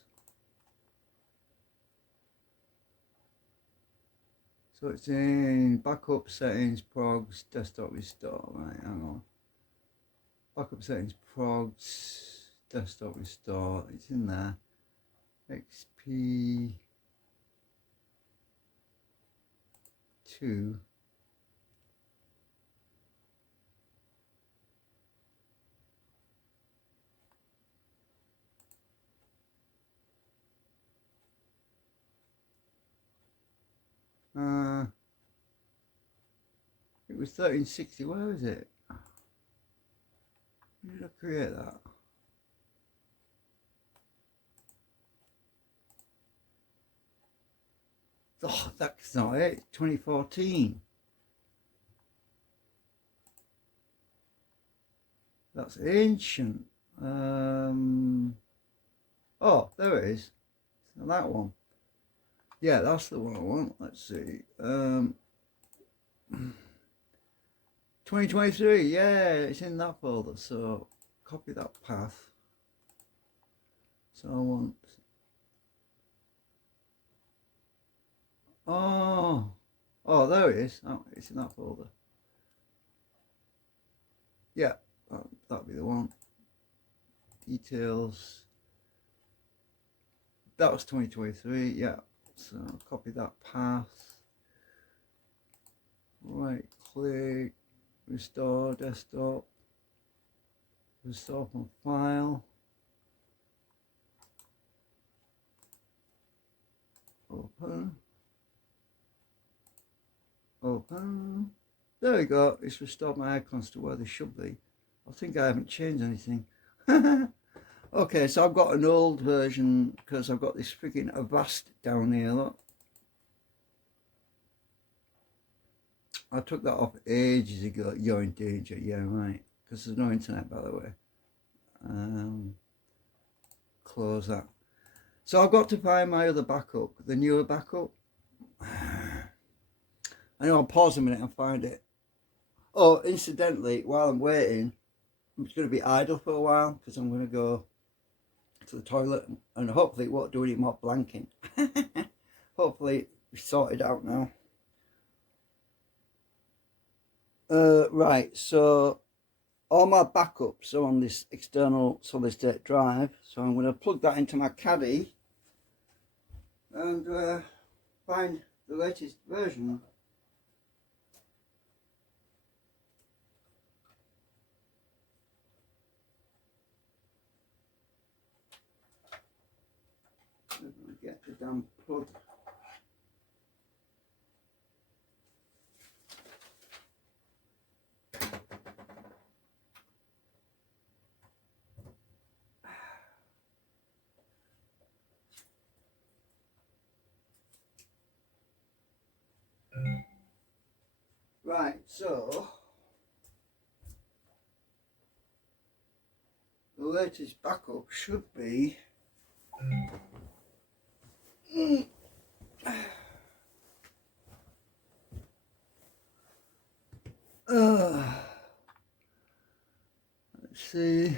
So it's in backup settings, progs, desktop restore. Right, hang on. Backup settings, progs, desktop restore. It's in there. XP2. It was 1360. Where is it? When did I create that? Oh, that's not it. 2014. That's ancient. Oh, there it is. That one. Yeah, that's the one I want. Let's see. 2023. Yeah, it's in that folder. So copy that path. So I want. Oh, there it is. Oh, it's in that folder. Yeah, that'll be the one. Details. That was 2023. Yeah. So copy that path. Right click. Restore desktop. Restore from file. Open. Open. There we go. It's restored my icons to where they should be. I think I haven't changed anything. Okay, so I've got an old version because I've got this freaking Avast down here. Look. I took that off ages ago. You're in danger. Yeah, right. Because there's no internet, by the way. Close that. So I've got to find my other backup, the newer backup. I know, I'll pause a minute and find it. Oh, incidentally, while I'm waiting, I'm just going to be idle for a while because I'm going to go to the toilet and hopefully it won't do any more blanking. Hopefully it's sorted out now. Right, so all my backups are on this external solid state drive, so I'm going to plug that into my caddy and find the latest version. Get the damn plug. Right, so the latest backup should be let's see.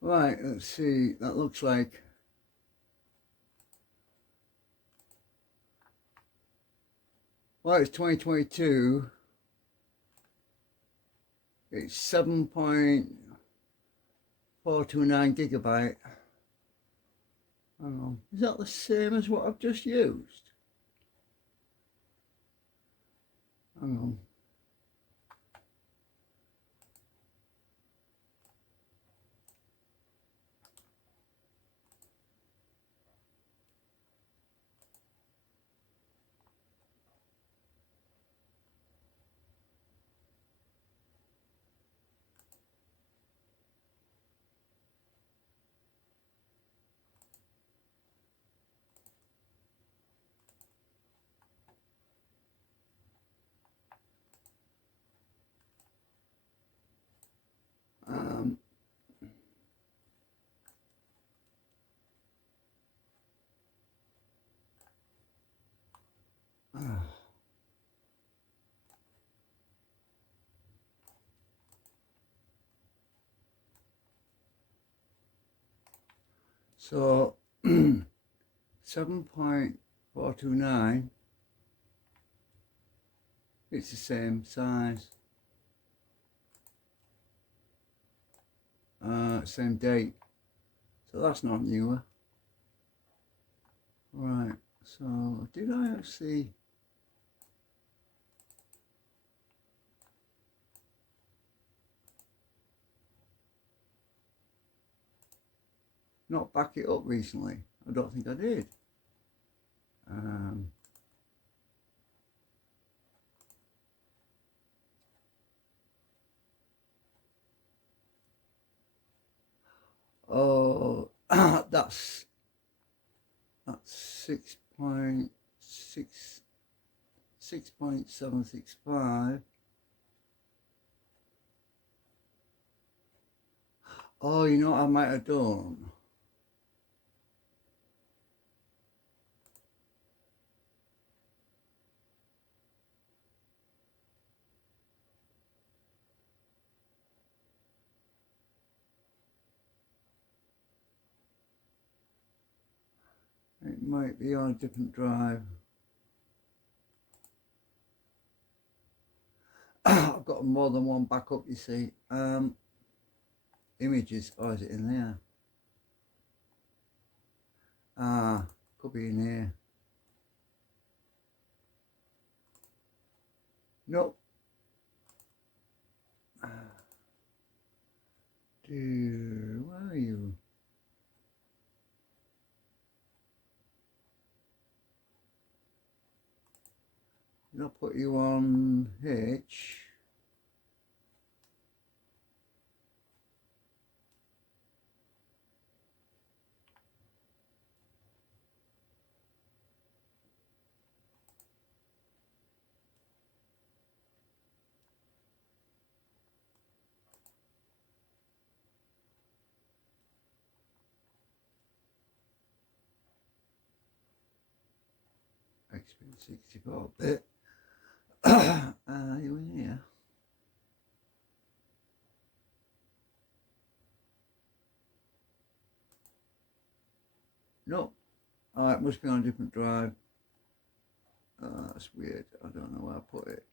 Right, let's see. That looks like it's 2022. It's 7.429 gigabyte. I don't know. Is that the same as what I've just used? I don't know. Um, so 7.429. It's the same size. Same date. So that's not newer. Right, so did I actually not back it up recently. I don't think I did. Oh, that's 6.765. Oh, you know what I might have done? It might be on a different drive. I've got more than one backup, you see. Images, oh, is it in there? Ah, could be in here. Nope. Dude, where are you? I'll put you on H. Experience 64-bit. You in here? Nope. Oh, it must be on a different drive. That's weird. I don't know where I put it.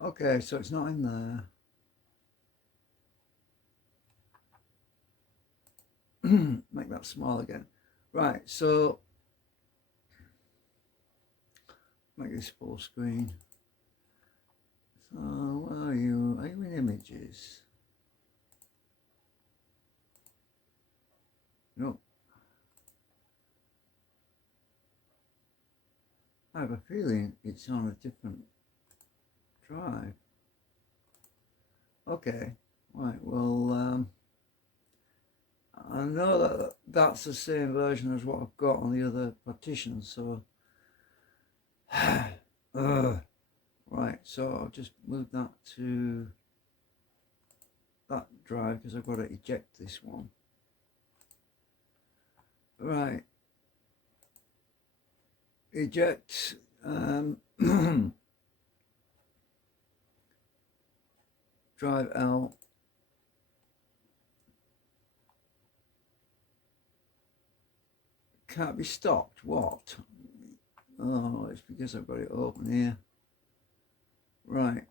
Okay, so it's not in there. Make that small again. Right, so make this full screen. So where are you? Are you in images? Nope. I have a feeling it's on a different drive. Okay, right, well, I know that that's the same version as what I've got on the other partition, so right, so I'll just move that to that drive because I've got to eject this one. Right, eject. Drive L. Can't be stopped. What? Oh, it's because I've got it open here. Right.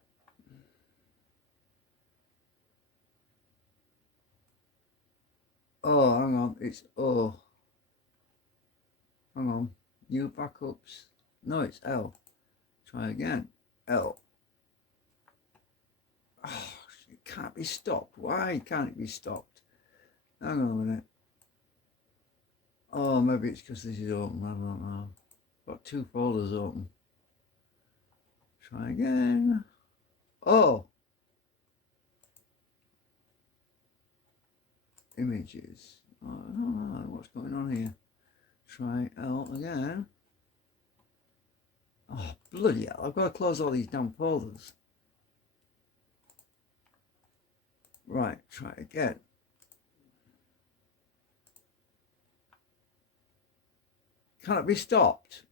Oh, hang on. It's O. Hang on. New backups. No, it's L. Try again. L. Oh, it can't be stopped. Why can't it be stopped? Hang on a minute. Oh, maybe it's because this is open. I don't know. Got two folders open. Try again. Oh. Images. Oh, I don't know what's going on here. Try L again. Oh, bloody hell. I've got to close all these damn folders. Right, try again. Can't it be stopped?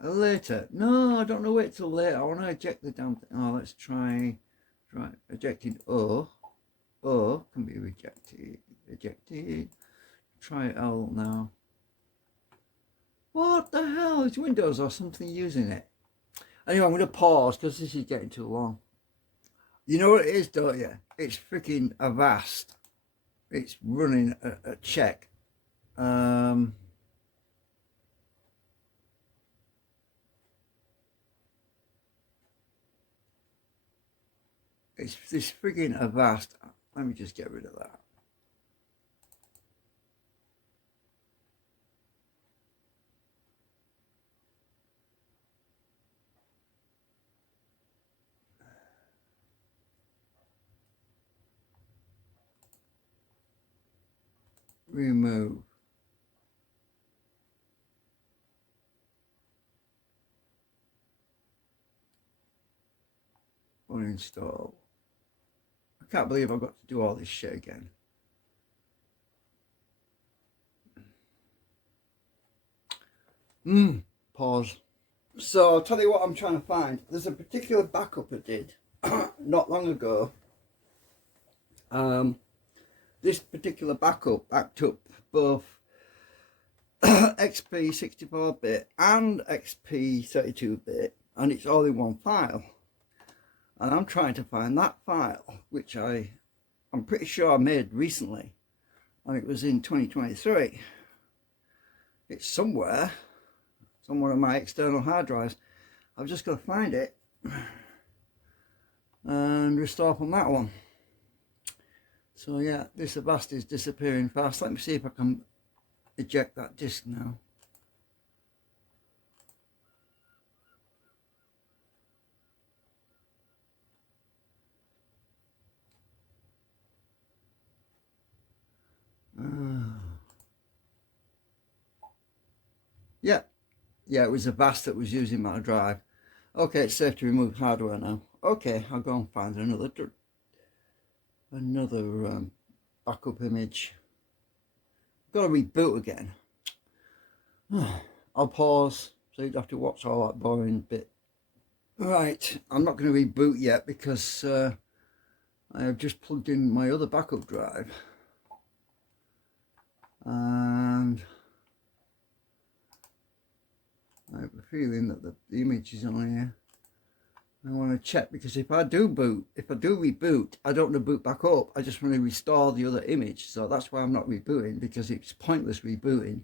Later. No, I don't know. Wait till later. I want to eject the damn thing. Oh, let's try. Right, ejected O. O can be rejected. Ejected. Try L now. What the hell? Is Windows or something using it? Anyway, I'm going to pause because this is getting too long. You know what it is, don't you? It's freaking Avast. It's running a check. It's this freaking Avast. Let me just get rid of that. Remove. Uninstall. I can't believe I've got to do all this shit again. Pause. So I'll tell you what I'm trying to find. There's a particular backup I did not long ago. This particular backup backed up both XP 64-bit and XP 32-bit, and it's all in one file. And I'm trying to find that file, which I'm pretty sure I made recently, and it was in 2023. It's somewhere. It's on one of my external hard drives. I've just got to find it and restore from that one. So yeah, this Avast is disappearing fast. Let me see if I can eject that disk now. Yeah, it was Avast that was using my drive. Okay, it's safe to remove hardware now. Okay, I'll go and find another backup image. Got to reboot again. I'll pause so you'd have to watch all that boring bit. Right, I'm not going to reboot yet because I have just plugged in my other backup drive, and I have a feeling that the image is on here. I want to check, because if I do reboot, I don't want to boot back up. I just want to restore the other image. So that's why I'm not rebooting, because it's pointless rebooting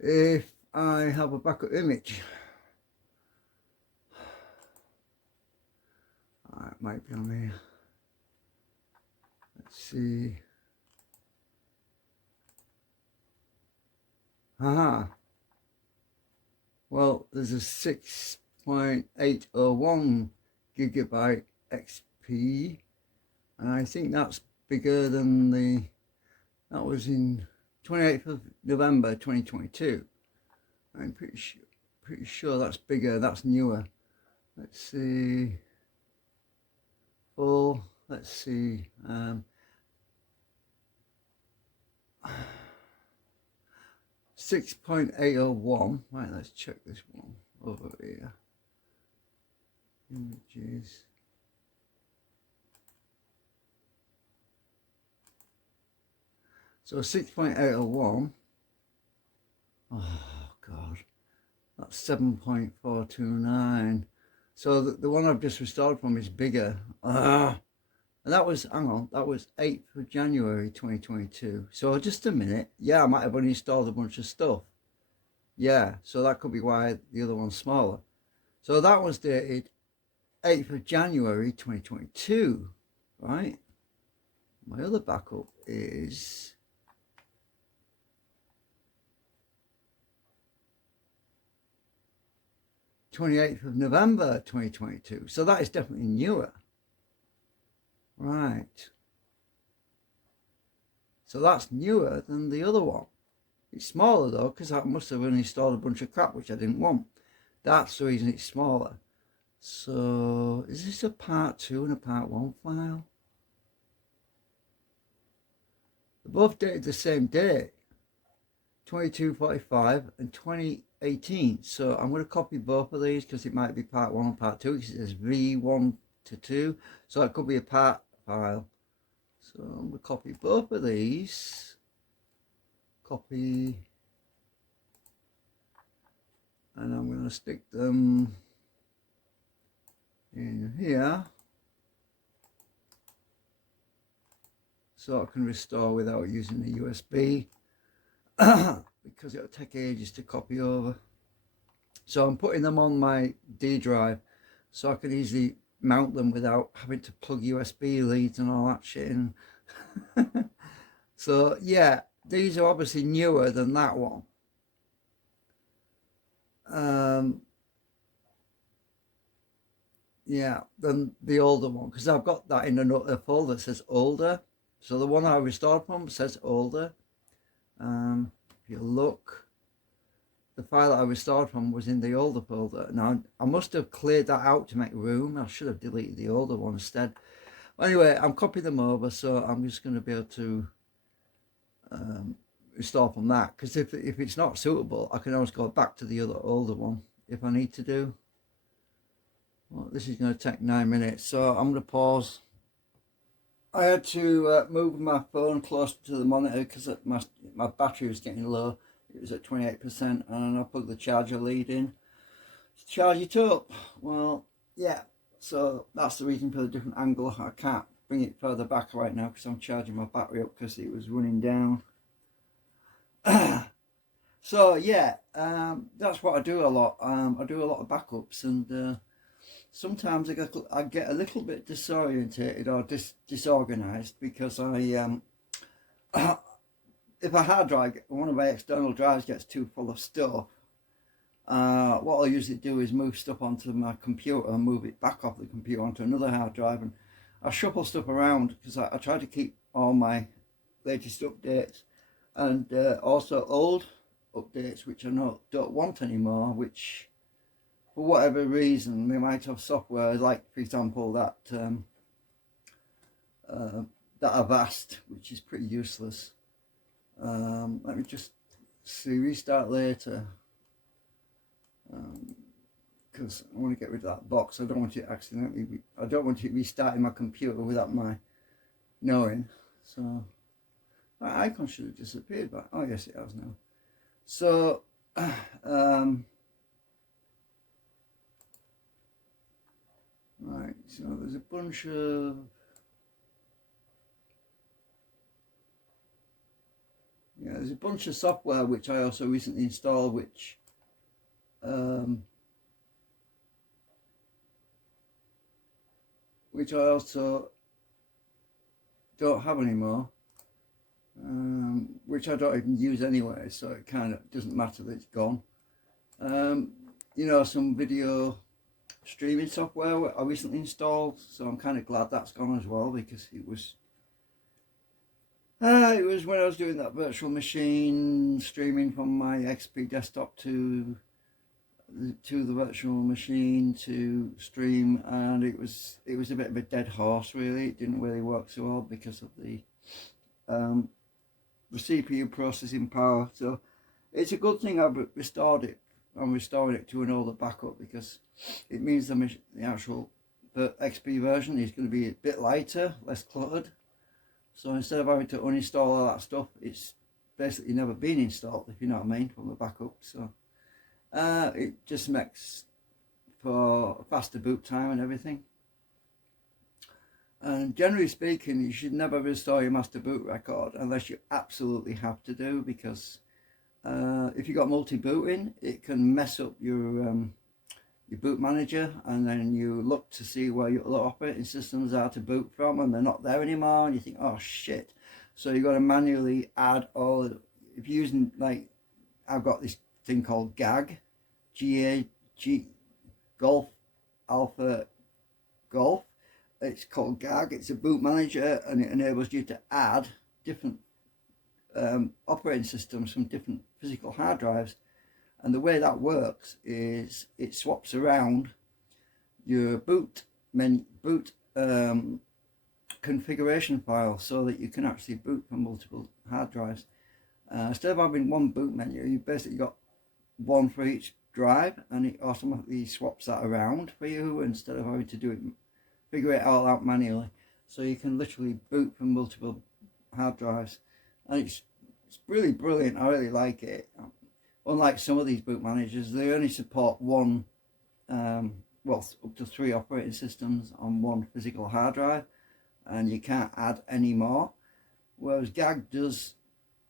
if I have a backup image. It might be on here. Let's see. Well, there's a 6.801 gigabyte XP, and I think that's bigger than that was in 28th of November 2022. I'm pretty sure that's bigger, that's newer. Let's see. Full, let's see. 6.801. Right, let's check this one over here. Images. So 6.801. Oh God, that's 7.429. So the one I've just restored from is bigger. And that was, hang on, that was 8th of January 2022. So just a minute. Yeah, I might have uninstalled a bunch of stuff. Yeah, so that could be why the other one's smaller. So that was dated 8th of January 2022, right? My other backup is 28th of November 2022. So that is definitely newer. Right. So that's newer than the other one. It's smaller though, because I must have uninstalled a bunch of crap which I didn't want. That's the reason it's smaller. So is this a part 2 and a part 1 file? They're both dated the same date, 2245 and 2018. So I'm going to copy both of these because it might be part 1 and part 2. It says V1 to 2, so it could be a part file. So I'm going to copy both of these. Copy. And I'm going to stick them in here, so I can restore without using the USB because it'll take ages to copy over. So I'm putting them on my D drive so I can easily mount them without having to plug USB leads and all that shit in. So yeah, these are obviously newer than that one. Yeah, than the older one, because I've got that in a folder that says older. So the one I restored from says older. If you look, the file that I restored from was in the older folder. Now I must have cleared that out to make room. I should have deleted the older one instead. Anyway, I'm copying them over, so I'm just going to be able to restore from that. Because if it's not suitable, I can always go back to the older one if I need to do. Well, this is going to take 9 minutes, so I'm going to pause. I had to move my phone closer to the monitor because my battery was getting low. It was at 28%, and I plugged the charger lead in to charge it up. Well, yeah, so that's the reason for the different angle. I can't bring it further back right now because I'm charging my battery up because it was running down. So yeah, that's what I do a lot. I do a lot of backups, and sometimes I get a little bit disorientated or disorganized because if a hard drive, one of my external drives gets too full of stuff, what I'll usually do is move stuff onto my computer and move it back off the computer onto another hard drive, and I shuffle stuff around because I try to keep all my latest updates and also old updates which I don't want anymore, which for whatever reason they might have software like, for example, that Avast, which is pretty useless. Let me just see, restart later, because I want to get rid of that box. I don't want it accidentally. I don't want it restarting my computer without my knowing. So that icon should have disappeared, but oh yes, it has now. So right, so there's a bunch of there's a bunch of software which I also recently installed, which I also don't have anymore, which I don't even use anyway, so it kind of doesn't matter that it's gone. You know, some video streaming software I recently installed, so I'm kind of glad that's gone as well, because it was when I was doing that virtual machine streaming from my XP desktop to the virtual machine to stream, and it was a bit of a dead horse really. It didn't really work so well because of the CPU processing power. So it's a good thing I've restored it. I'm restoring it to an older backup because it means the actual XP version is going to be a bit lighter, less cluttered. So instead of having to uninstall all that stuff, it's basically never been installed, if you know what I mean, from the backup. So it just makes for faster boot time and everything. And generally speaking, you should never restore your master boot record unless you absolutely have to do, because if you've got multi-booting, it can mess up your boot manager, and then you look to see where your other operating systems are to boot from, and they're not there anymore, and you think, oh shit. So you've got to manually add all, if you're using, like, I've got this thing called GAG, G-A-G, Golf, Alpha, Golf. It's called GAG. It's a boot manager, and it enables you to add different operating systems from different physical hard drives. And the way that works is it swaps around your boot configuration file so that you can actually boot from multiple hard drives. Instead of having one boot menu, you basically got one for each drive, and it automatically swaps that around for you instead of having to figure it all out manually. So you can literally boot from multiple hard drives, and it's really brilliant. I really like it. Unlike some of these boot managers, they only support one well, up to 3 operating systems on one physical hard drive, and you can't add any more. Whereas GAG does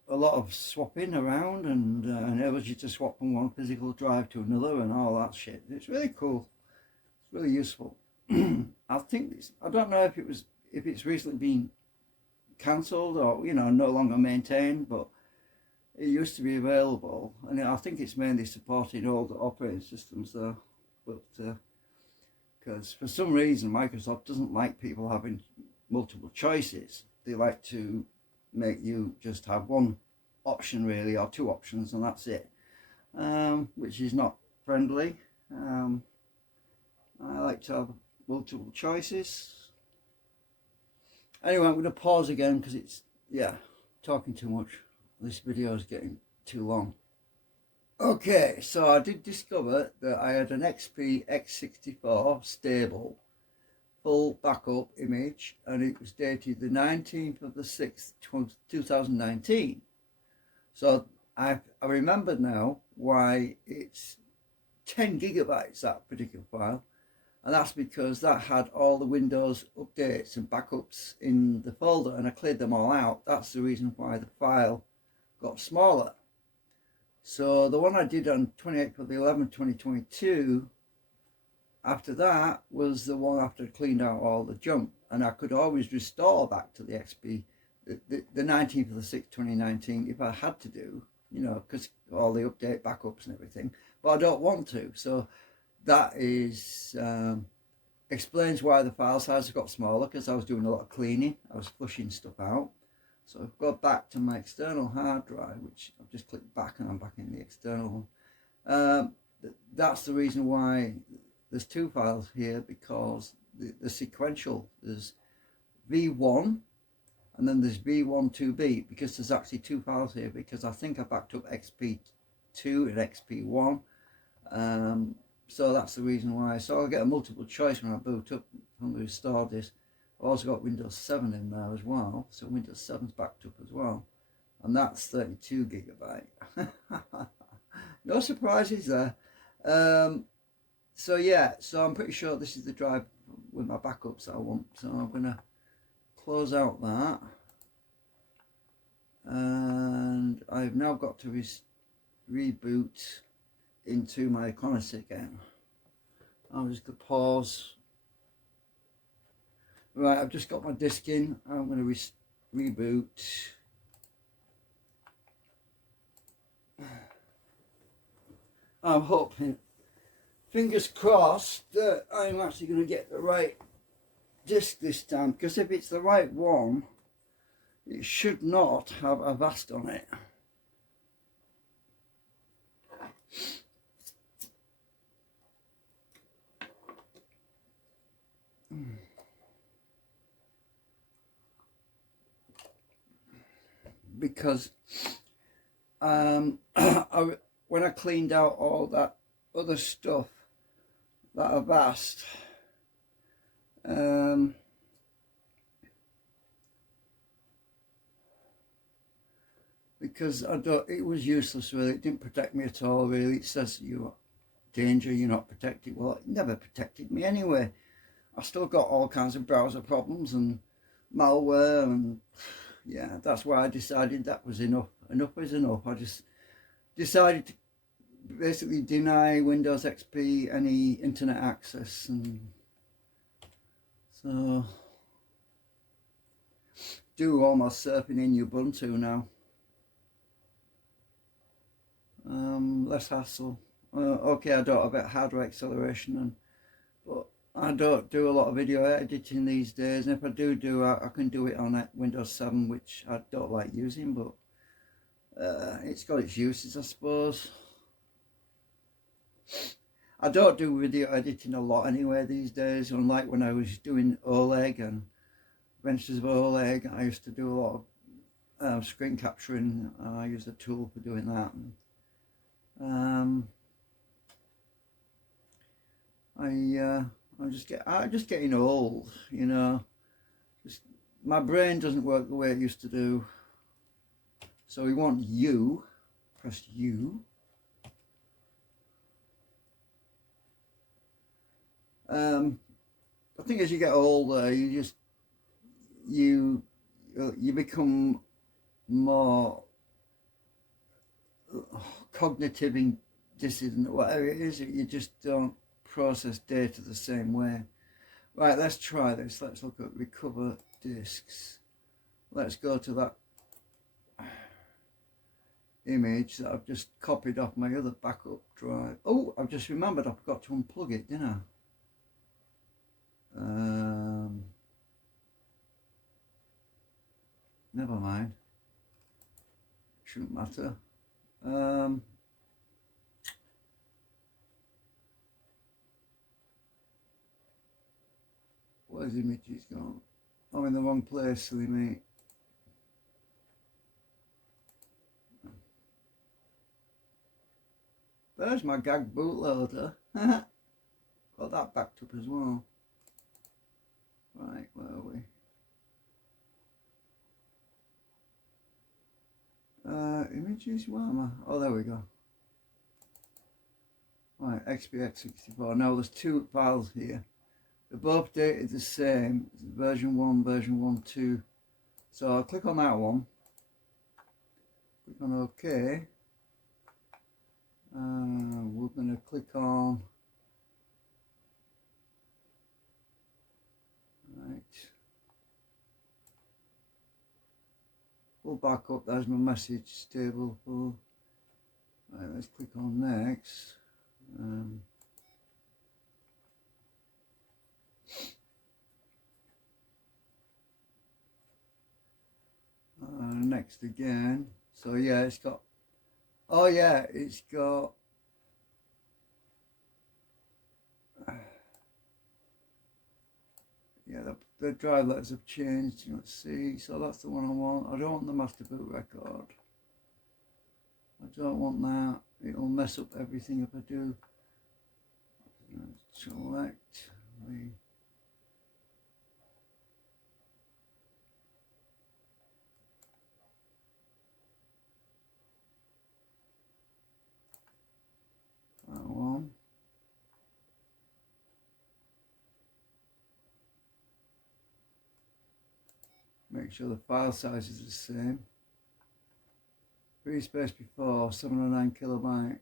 a lot of swapping around and enables you to swap from one physical drive to another and all that shit. It's really cool. It's really useful. I don't know if it's recently been cancelled or no longer maintained, but it used to be available, and I think it's mainly supporting older operating systems though. But because for some reason Microsoft doesn't like people having multiple choices, they like to make you just have one option really, or 2 options, and that's it, which is not friendly. I like to have multiple choices. Anyway, I'm going to pause again because it's, talking too much. This video is getting too long. Okay, so I did discover that I had an XP X64 stable full backup image, and it was dated the 19th of the 6th 2019. So I remember now why it's 10 gigabytes, that particular file, and that's because that had all the Windows updates and backups in the folder, and I cleared them all out. That's the reason why the file got smaller. So the one I did on 28th of the 11th 2022, after that was the one after I cleaned out all the junk, and I could always restore back to the XP the 19th of the 6th 2019 if I had to do, because all the update backups and everything, but I don't want to. So that is explains why the file size got smaller, because I was doing a lot of cleaning. I was flushing stuff out. So I've got back to my external hard drive, which I've just clicked back and I'm back in the external one. That's the reason why there's 2 files here, because the sequential, there's V1 and then there's V12B, because there's actually 2 files here, because I think I backed up XP2 and XP1. So that's the reason why. So I'll get a multiple choice when I boot up from the restore disk. I've also got Windows 7 in there as well, so Windows 7's backed up as well, and that's 32 gigabyte. No surprises there. So yeah, so I'm pretty sure this is the drive with my backups I want. So I'm gonna close out that, and I've now got to reboot into my Econis again. I'm just gonna pause. Right, I've just got my disk in. I'm going to reboot. I'm hoping, fingers crossed, that I'm actually going to get the right disk this time, because if it's the right one, it should not have Avast on it. Because when I cleaned out all that other stuff that Avast, because it was useless really. It didn't protect me at all really. It says you're danger, you're not protected. Well, it never protected me anyway. I still got all kinds of browser problems and malware, and yeah, that's why I decided that was enough. Enough is enough. I just decided to basically deny Windows XP any internet access, and so do all my surfing in Ubuntu now. Less hassle. Okay, I don't have hardware acceleration, but I don't do a lot of video editing these days, and if I do, I can do it on Windows 7, which I don't like using, but it's got its uses, I suppose. I don't do video editing a lot anyway these days, unlike when I was doing Oleg and Adventures of Oleg. I used to do a lot of screen capturing. I use a tool for doing that. I'm just getting old, my brain doesn't work the way it used to do. So we want U, press U. I think as you get older, you you become more cognitive in dissonant, whatever it is. You just don't process data the same way. Right, let's try this. Let's look at recover disks. Let's go to that image that I've just copied off my other backup drive. Oh, I've just remembered I forgot to unplug it, didn't I? Never mind. Shouldn't matter. Where's the images gone? I'm in the wrong place, silly mate. There's my gag bootloader. Got that backed up as well. Right, where are we? Images, where am I? Oh, there we go. Right, XPX64. Now there's two files here. They're both dated the same. Version 1, version 1.2. So I'll click on that one. Click on OK. We're going to click on. Right. We'll back up. There's my message table. Right, let's click on next. Next again. So yeah, it's got. Oh yeah, it's got. Yeah, the drive letters have changed. Let's see. So that's the one I want. I don't want the master boot record. I don't want that. It'll mess up everything if I do. Select. That one. Make sure the file size is the same. Free space before 709 kilobyte.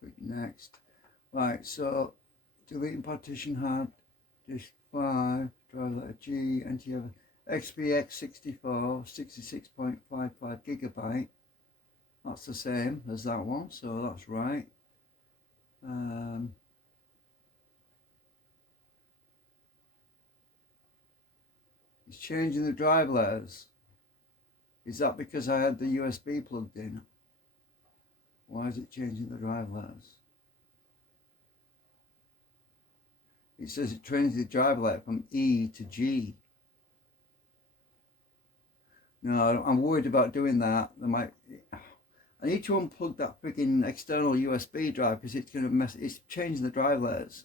Click next. Right, so deleting partition hard disk 5, drive letter G, enter XPX64, 66.55 gigabyte. That's the same as that one, so that's right. It's changing the drive letters. Is that because I had the USB plugged in? Why is it changing the drive letters? It says it changes the drive letter from E to G. No, I'm worried about doing that. I need to unplug that freaking external USB drive because it's going to it's changing the drive letters.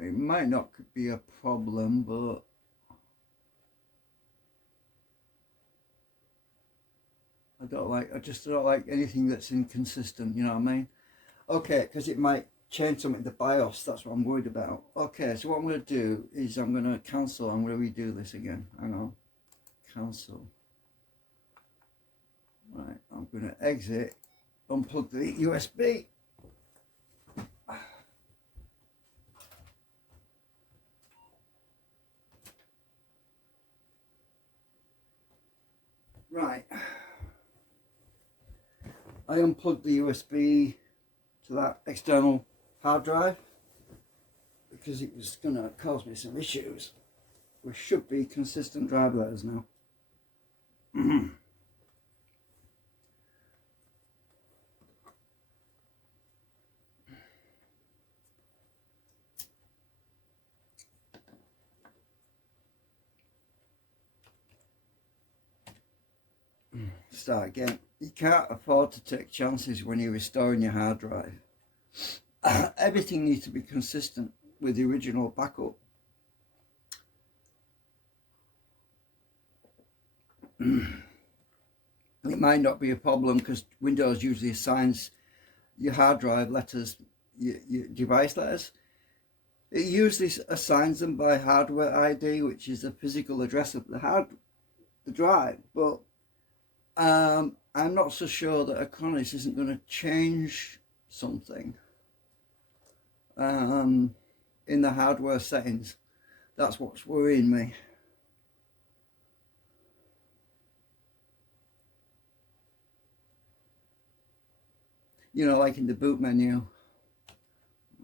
It might not be a problem, but I just don't like anything that's inconsistent, you know what I mean? Okay, because it might change something in the BIOS, that's what I'm worried about. Okay, so what I'm going to do is I'm going to cancel, I'm going to redo this again. Hang on, cancel. Right, I'm going to exit, unplug the USB. Right, I unplugged the USB to that external hard drive because it was going to cause me some issues. We should be consistent drive letters now. Start again. You can't afford to take chances when you're restoring your hard drive. Everything needs to be consistent with the original backup. It might not be a problem because Windows usually assigns your hard drive letters, your device letters. It usually assigns them by hardware ID, which is the physical address of the drive. But I'm not so sure that Acronis isn't going to change something in the hardware settings. That's what's worrying me. You know, like in the boot menu.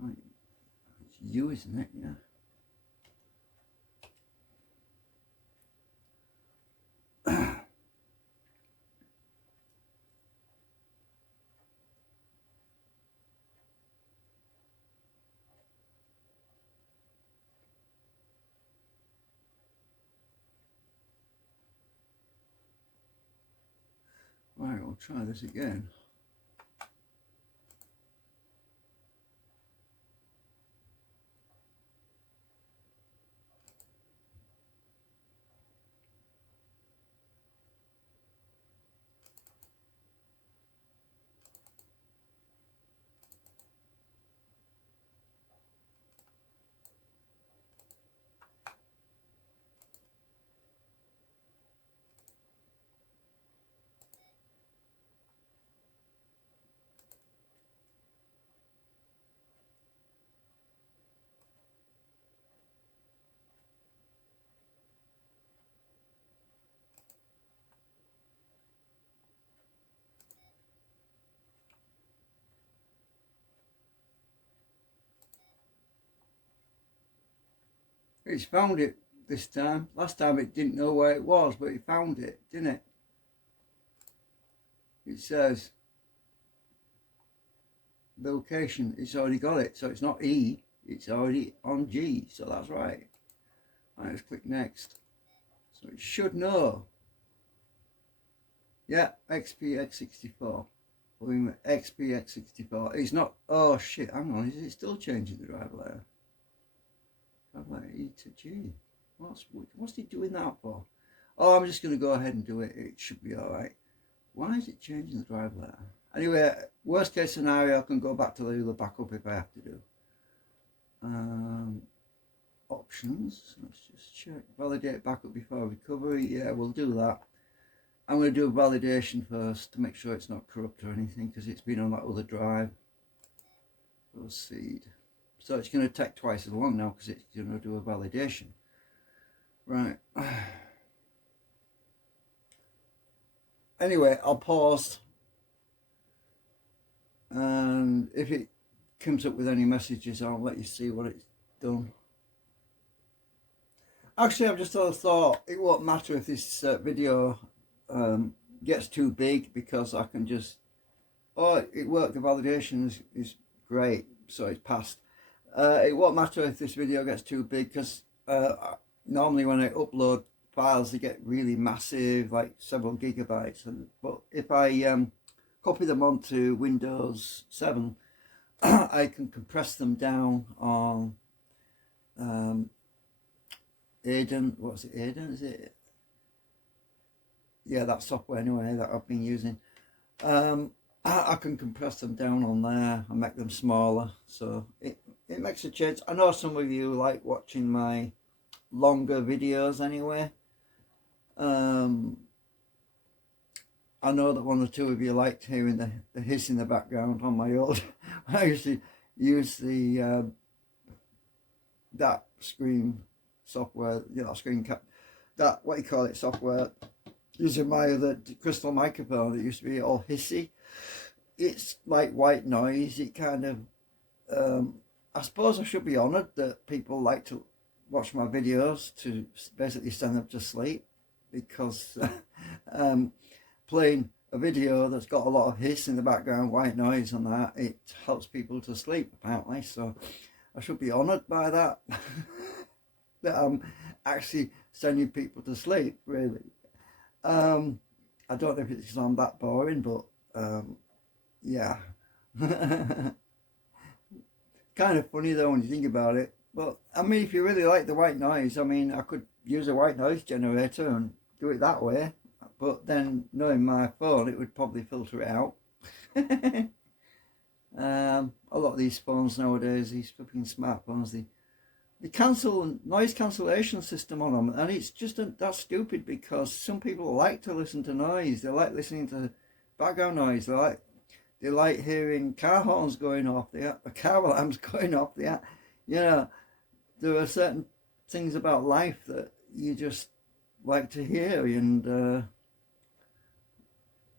Right. It's you, isn't it? Yeah. Right, we'll try this again. It's found it this time. Last time it didn't know where it was, but it found it, didn't it? It says the location, it's already got it. So it's not E, it's already on G. So that's right. Right, let's click next. So it should know. Yeah, XPX64. XPX64. It's not, oh shit, hang on, is it still changing the drive layer? Drive layer E to G. What's it doing that for? Oh, I'm just going to go ahead and do it. It should be alright. Why is it changing the drive layer? Anyway, worst case scenario, I can go back to the backup if I have to do. Options, let's just check. Validate backup before recovery. Yeah, we'll do that. I'm going to do a validation first to make sure it's not corrupt or anything because it's been on that other drive. Proceed. So it's going to take twice as long now because it's going to do a validation. Right. Anyway, I'll pause. And if it comes up with any messages, I'll let you see what it's done. Actually, I've just thought it won't matter if this video gets too big because I can just, oh, it worked, the validation is great, so it's passed. It won't matter if this video gets too big because normally when I upload files they get really massive, like several gigabytes, but if I copy them onto Windows 7 I can compress them down on Aiden, what's it, Aiden, is it? Yeah, that software anyway that I've been using. I can compress them down on there and make them smaller, so it makes a change. I know some of you like watching my longer videos anyway. I know that one or two of you liked hearing the hiss in the background on my old I used to use the that screen software, you know, screen cap, that, what you call it, software, using my other crystal microphone that used to be all hissy. It's like white noise. It kind of I suppose I should be honoured that people like to watch my videos to basically send them to sleep, because playing a video that's got a lot of hiss in the background, white noise and that, it helps people to sleep apparently. So I should be honoured by that that I'm actually sending people to sleep, really. I don't know if it's because I'm that boring, but yeah. Kind of funny though when you think about it. But I mean, if you really like the white noise, I mean, I could use a white noise generator and do it that way. but then knowing my phone, it would probably filter it out. A lot of these phones nowadays, these flipping smartphones, they cancel noise cancellation system on them, and it's just that's stupid, because some people like to listen to noise. They like listening to background noise. They like hearing car horns going off, the car alarms going off. You know, there are certain things about life that you just like to hear, and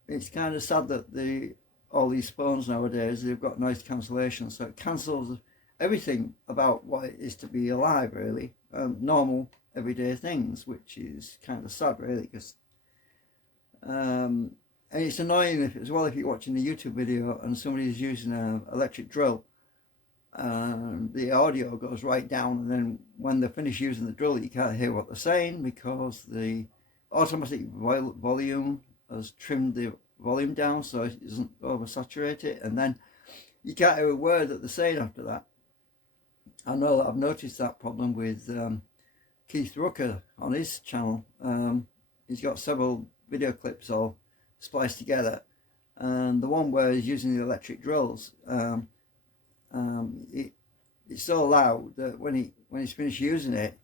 it's kind of sad that all these phones nowadays, they've got noise cancellation, so it cancels everything about what it is to be alive, really. Normal everyday things, which is kind of sad, really, because and it's annoying if you're watching a YouTube video and somebody's using an electric drill, the audio goes right down, and then when they finish using the drill, you can't hear what they're saying, because the automatic volume has trimmed the volume down so it doesn't oversaturate it, and then you can't hear a word that they're saying after that. I know that I've noticed that problem with Keith Rucker on his channel. He's got several video clips all spliced together, and the one where he's using the electric drills, it's so loud that when he's finished using it,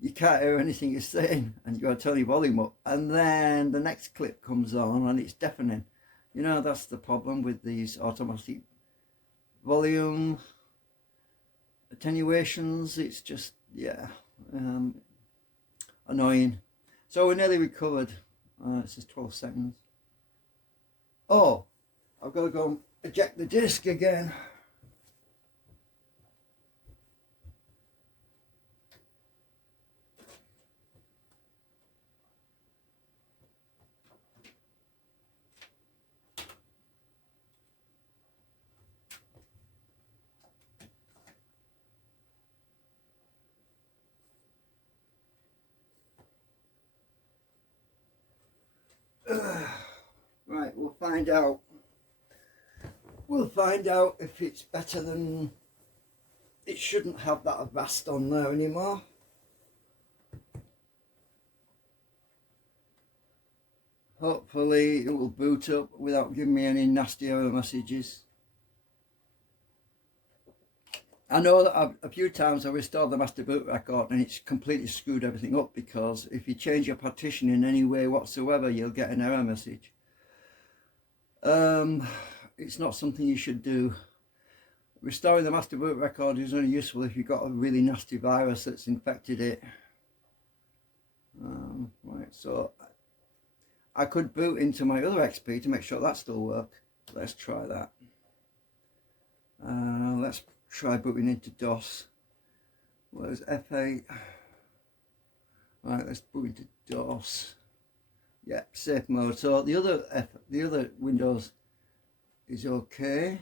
you can't hear anything he's saying, and you've got to turn your volume up, and then the next clip comes on and it's deafening. You know, that's the problem with these automatic volume attenuations. It's just, yeah, annoying. So we're nearly recovered. It says 12 seconds. Oh, I've got to go and eject the disc again. Right, we'll find out. We'll find out if it's better than... It shouldn't have that Avast on there anymore. Hopefully it will boot up without giving me any nasty error messages. I know that a few times I restored the master boot record and it's completely screwed everything up, because if you change your partition in any way whatsoever, you'll get an error message. It's not something you should do. Restoring the master boot record is only useful if you've got a really nasty virus that's infected it. Right, so I could boot into my other XP to make sure that still works. Let's try that. Let's try booting into DOS. Where's F8? Right, let's boot into DOS. Yeah, safe mode. So the other Windows is okay.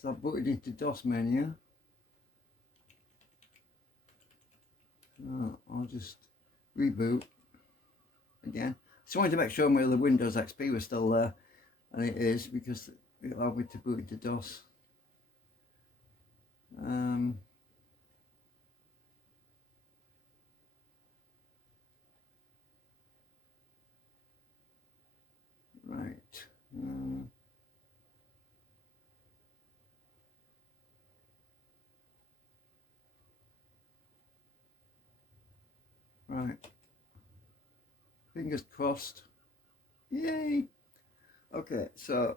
So I've booted into DOS menu. I'll just reboot again. Just wanted to make sure my other Windows XP was still there, and it is, because it allowed me to boot into DOS. Right. Right. Fingers crossed. Yay. Okay, so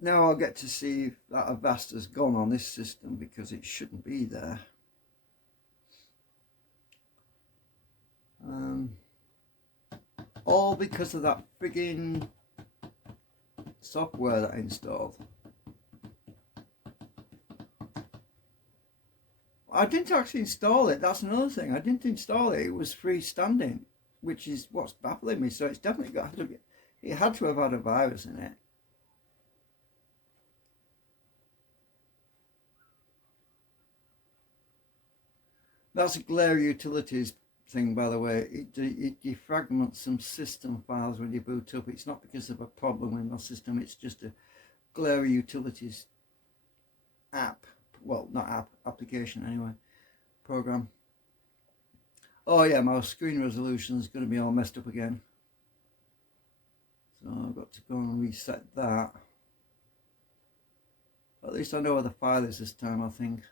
now I'll get to see if that Avast has gone on this system, because it shouldn't be there. All because of that frigging software that I installed. I didn't actually install it, that's another thing. I didn't install it, it was freestanding, which is what's baffling me. So it's definitely got to be, it had to have had a virus in it. That's a Glare Utilities thing, by the way. It defragments some system files when you boot up. It's not because of a problem with my system, it's just a Glare Utilities app. Well, not app, application anyway, program. Oh yeah, my screen resolution is going to be all messed up again. So I've got to go and reset that. At least I know where the file is this time, I think.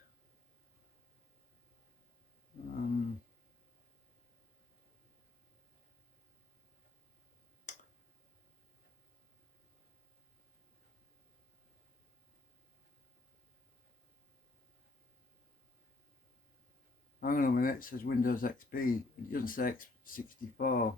Hang on a minute, it says Windows XP. It doesn't say X64.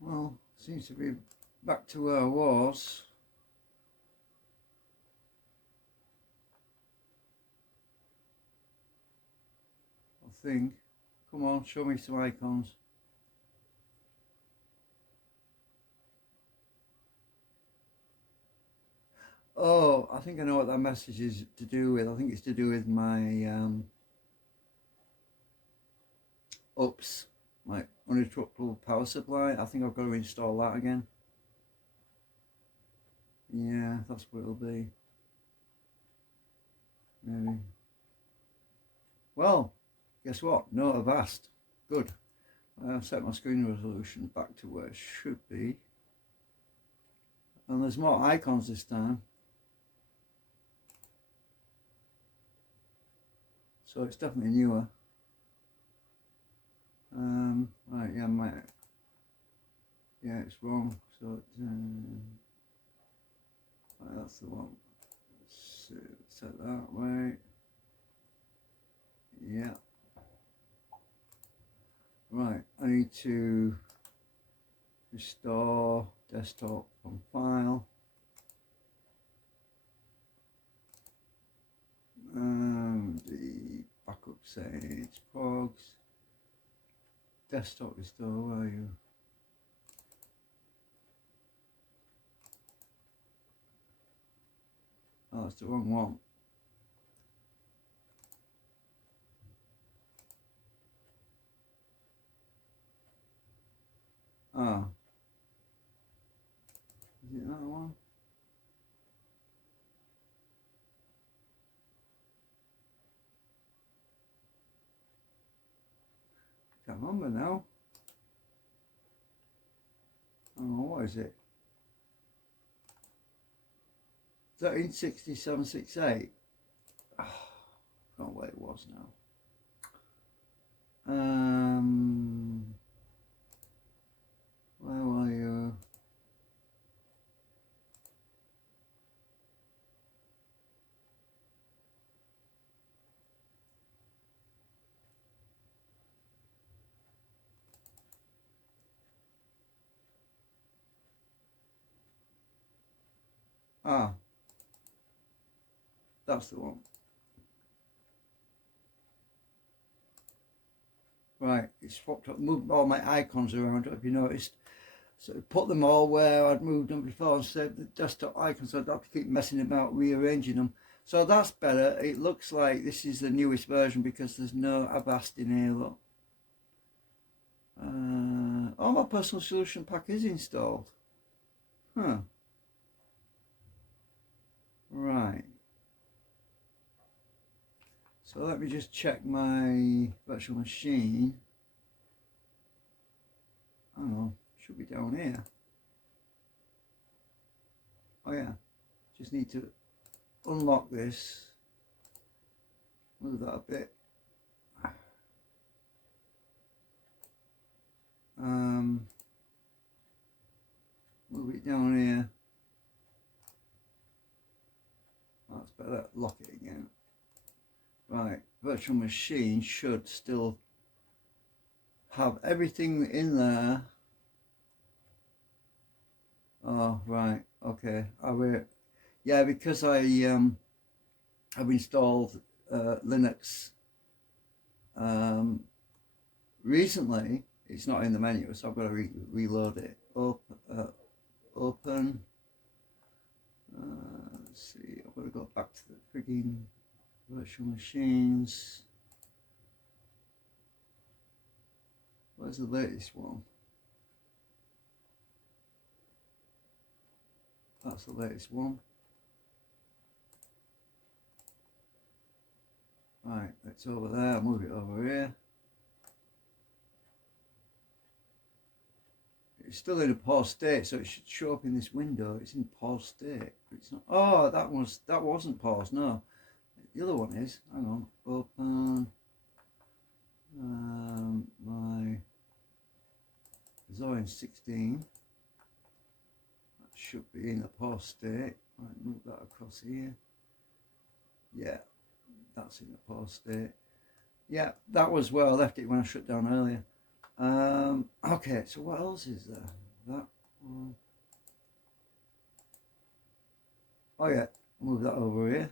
Well, seems to be back to where I was. I think. Come on, show me some icons. Oh, I think I know what that message is to do with. I think it's to do with my UPS, my uninterruptible power supply. I think I've got to install that again. Yeah, that's what it'll be. Maybe. Well, guess what? No Avast. Good. I've set my screen resolution back to where it should be. And there's more icons this time. So it's definitely newer. Right, yeah, it's wrong. So right, that's the one. Set that way. Yeah. Right, I need to restore desktop from file. The backup settings, progs, desktop restore, where are you? Oh, that's the wrong one. Ah. Is it that one? Can't remember now. Oh, what is it? 136768. Oh, I don't know what it was now. Where were you? Ah, that's the one. Right, it's swapped up, moved all my icons around, have you noticed? So put them all where I'd moved them before and saved the desktop icons, so I'd have to keep messing about rearranging them. So that's better. It looks like this is the newest version because there's no Avast in here, look. Oh, my personal solution pack is installed. Huh. Right. So let me just check my virtual machine. Oh, should be down here. Oh yeah, just need to unlock this. Move that a bit. Move it down here. That's better. Lock it again. Right, virtual machine should still have everything in there. Oh right, okay. Yeah, because I've installed Linux recently. It's not in the menu, so I've got to reload it. Open. Let's see. I've got to go back to the frigging virtual machines. Where's the latest one? That's the latest one. Right, it's over there. I'll move it over here. It's still in a pause state, so it should show up in this window. It's in pause state. It's not. Oh, that wasn't paused. No, the other one is. Hang on. Open. My Zorin 16. That should be in a pause state. Right, move that across here. Yeah, that's in a pause state. Yeah, that was where I left it when I shut down earlier. Okay, so what else is there? That one. Oh yeah, move that over here.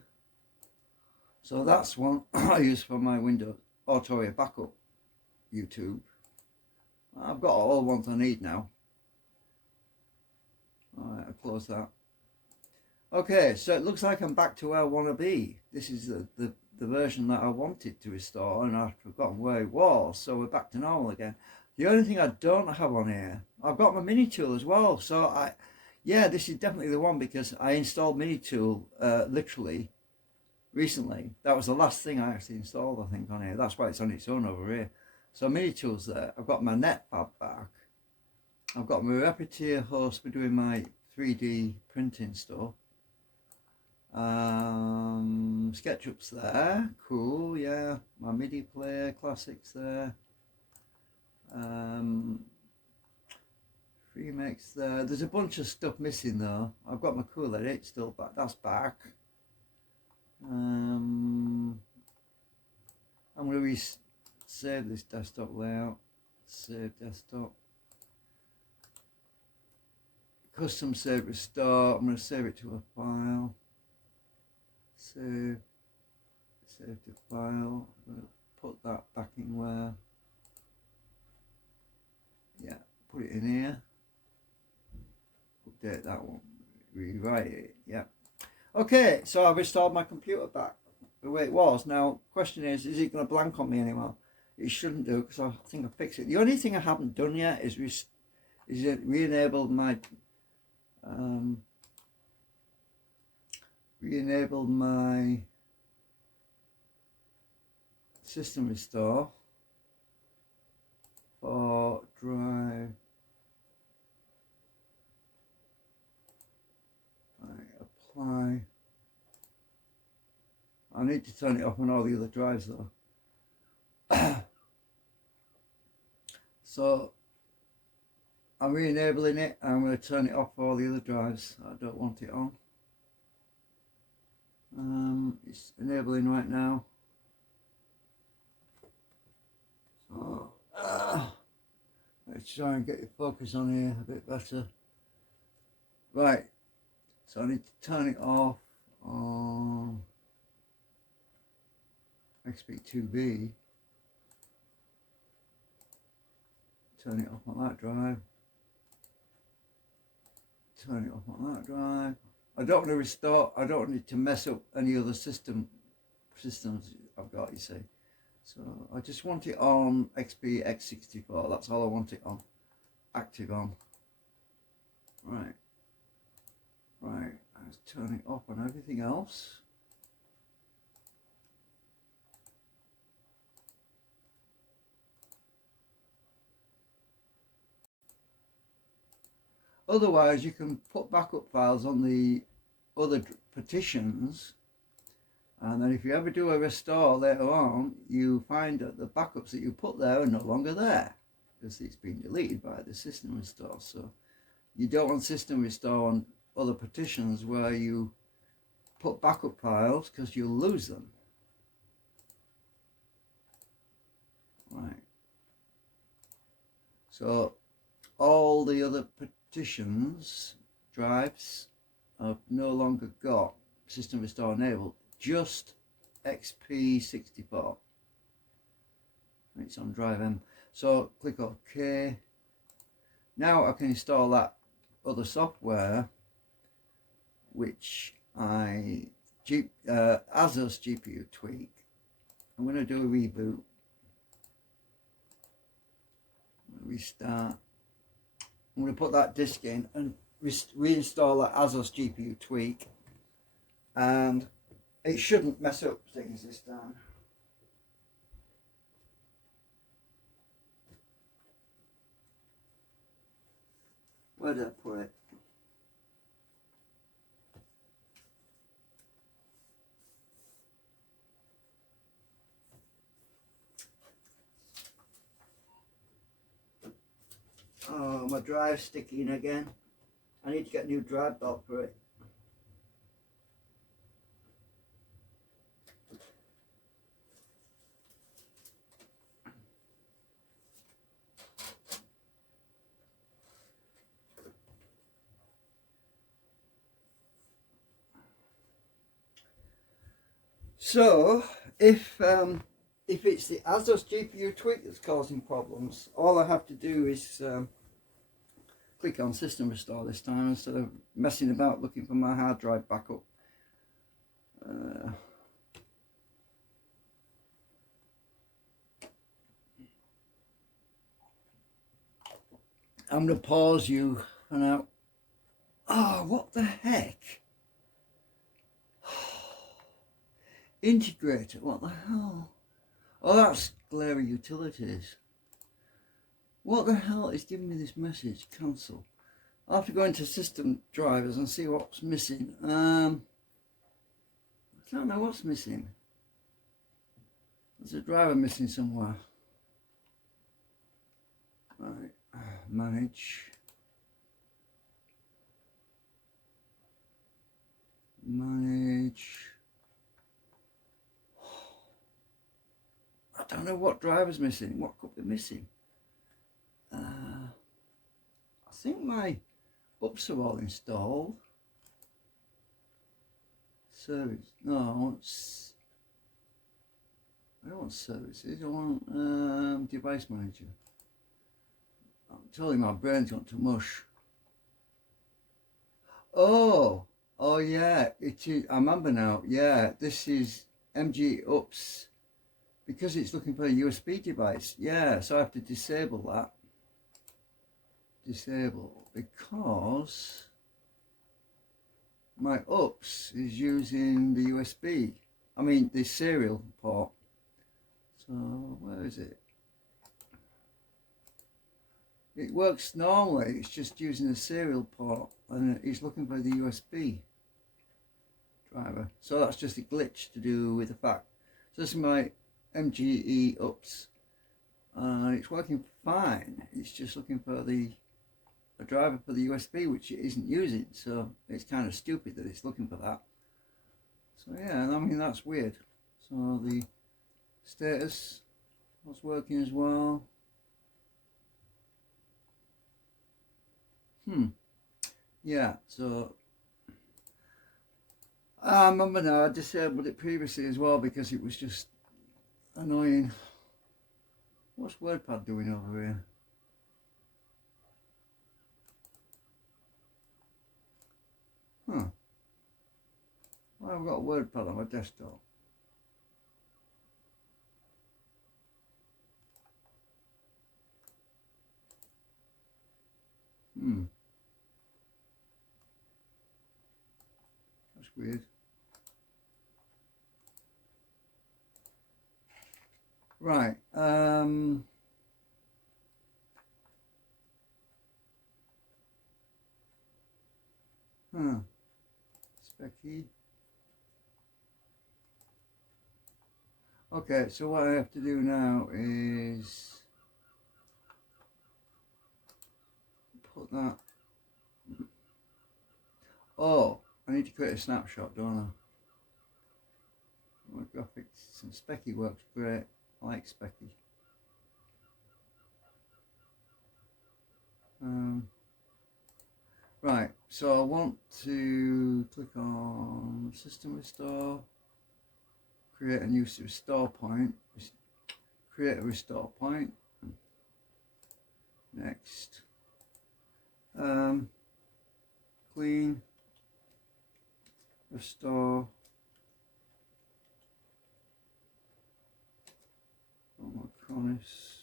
So that's one I use for my Windows Autoria backup YouTube. I've got all the ones I need now. Alright, I'll close that. Okay, so it looks like I'm back to where I want to be. This is the version that I wanted to restore, and I've forgotten where it was, so we're back to normal again. The only thing I don't have on here, I've got my mini tool as well, so yeah, this is definitely the one, because I installed mini tool literally recently. That was the last thing I actually installed, I think, on here. That's why it's on its own over here. So mini tools there. I've got my netpad back. I've got my Repetier host for doing my 3D printing stuff. SketchUp's there, cool, yeah. My MIDI player, classics there. Remix there. There's a bunch of stuff missing though. I've got my Cool Edit still back. That's back. I'm going to save this desktop layout. Save desktop. Custom save restore. I'm going to save it to a file. Save to file. I'm going to put that back in where. Yeah, put it in here. Update that one. Rewrite it. Yeah. Okay, so I've restored my computer back the way it was. Now, question is it going to blank on me anymore? It shouldn't do, because I think I fixed it. The only thing I haven't done yet is re-enabled my system restore for drive. Apply. I need to turn it off on all the other drives though. So I'm re-enabling it, and I'm going to turn it off for all the other drives. I don't want it on. It's enabling right now. So let's try and get your focus on here a bit better. Right, so I need to turn it off on XP2B. Turn it off on that drive. Turn it off on that drive. I don't want to restore. I don't want it to mess up any other systems I've got, you see. So I just want it on XP X64. That's all I want it on. Active on. Right. Right. Let's turn it off on everything else. Otherwise, you can put backup files on the other partitions, and then if you ever do a restore later on, you find that the backups that you put there are no longer there, because it's been deleted by the system restore. So you don't want system restore on other partitions where you put backup files, because you'll lose them. Right. So all the other partitions, drives, I've no longer got system restore enabled, just XP64. It's on drive M. So click OK. Now I can install that other software which I ASUS GPU tweak. I'm going to do a reboot. Restart. I'm going to put that disk in and reinstall that ASUS GPU tweak, and it shouldn't mess up things this time. Where did I put it? Oh, my drive's sticking again. I need to get a new drive belt for it. So, if it's the ASUS GPU tweak that's causing problems, all I have to do is click on System Restore this time instead of messing about looking for my hard drive backup. I'm going to pause you for now. Oh, what the heck? Integrator, what the hell? Oh, that's Glare Utilities. What the hell is giving me this message? Cancel. I'll have to go into system drivers and see what's missing. I don't know what's missing. There's a driver missing somewhere. Right, manage. I don't know what driver's missing. What could be missing? I think my ups are all installed. Service. No, I don't want services. I want device manager. I'm telling you, my brain's gone to mush. Oh yeah, it is. I remember now. Yeah, this is MG ups because it's looking for a USB device. Yeah, so I have to disable that. Disable because my ups is using the USB. I mean the serial port. So where is it? It works normally. It's just using a serial port, and it's looking for the USB driver. So that's just a glitch to do with the fact. So this is my MGE ups. It's working fine. It's just looking for a driver for the USB, which it isn't using. So it's kind of stupid that it's looking for that. So yeah, I mean that's weird. So the status was working as well. Yeah, so I remember now I disabled it previously as well because it was just annoying. What's WordPad doing over here? Huh. Well, I've got WordPad on my desktop. That's weird. Right. Specky. Okay, so what I have to do now is put that. Oh, I need to create a snapshot, don't I? My graphics and Specky works great. I like Specky. Right, so I want to click on System Restore, create a new restore point, create a restore point. Next, clean, restore, on this.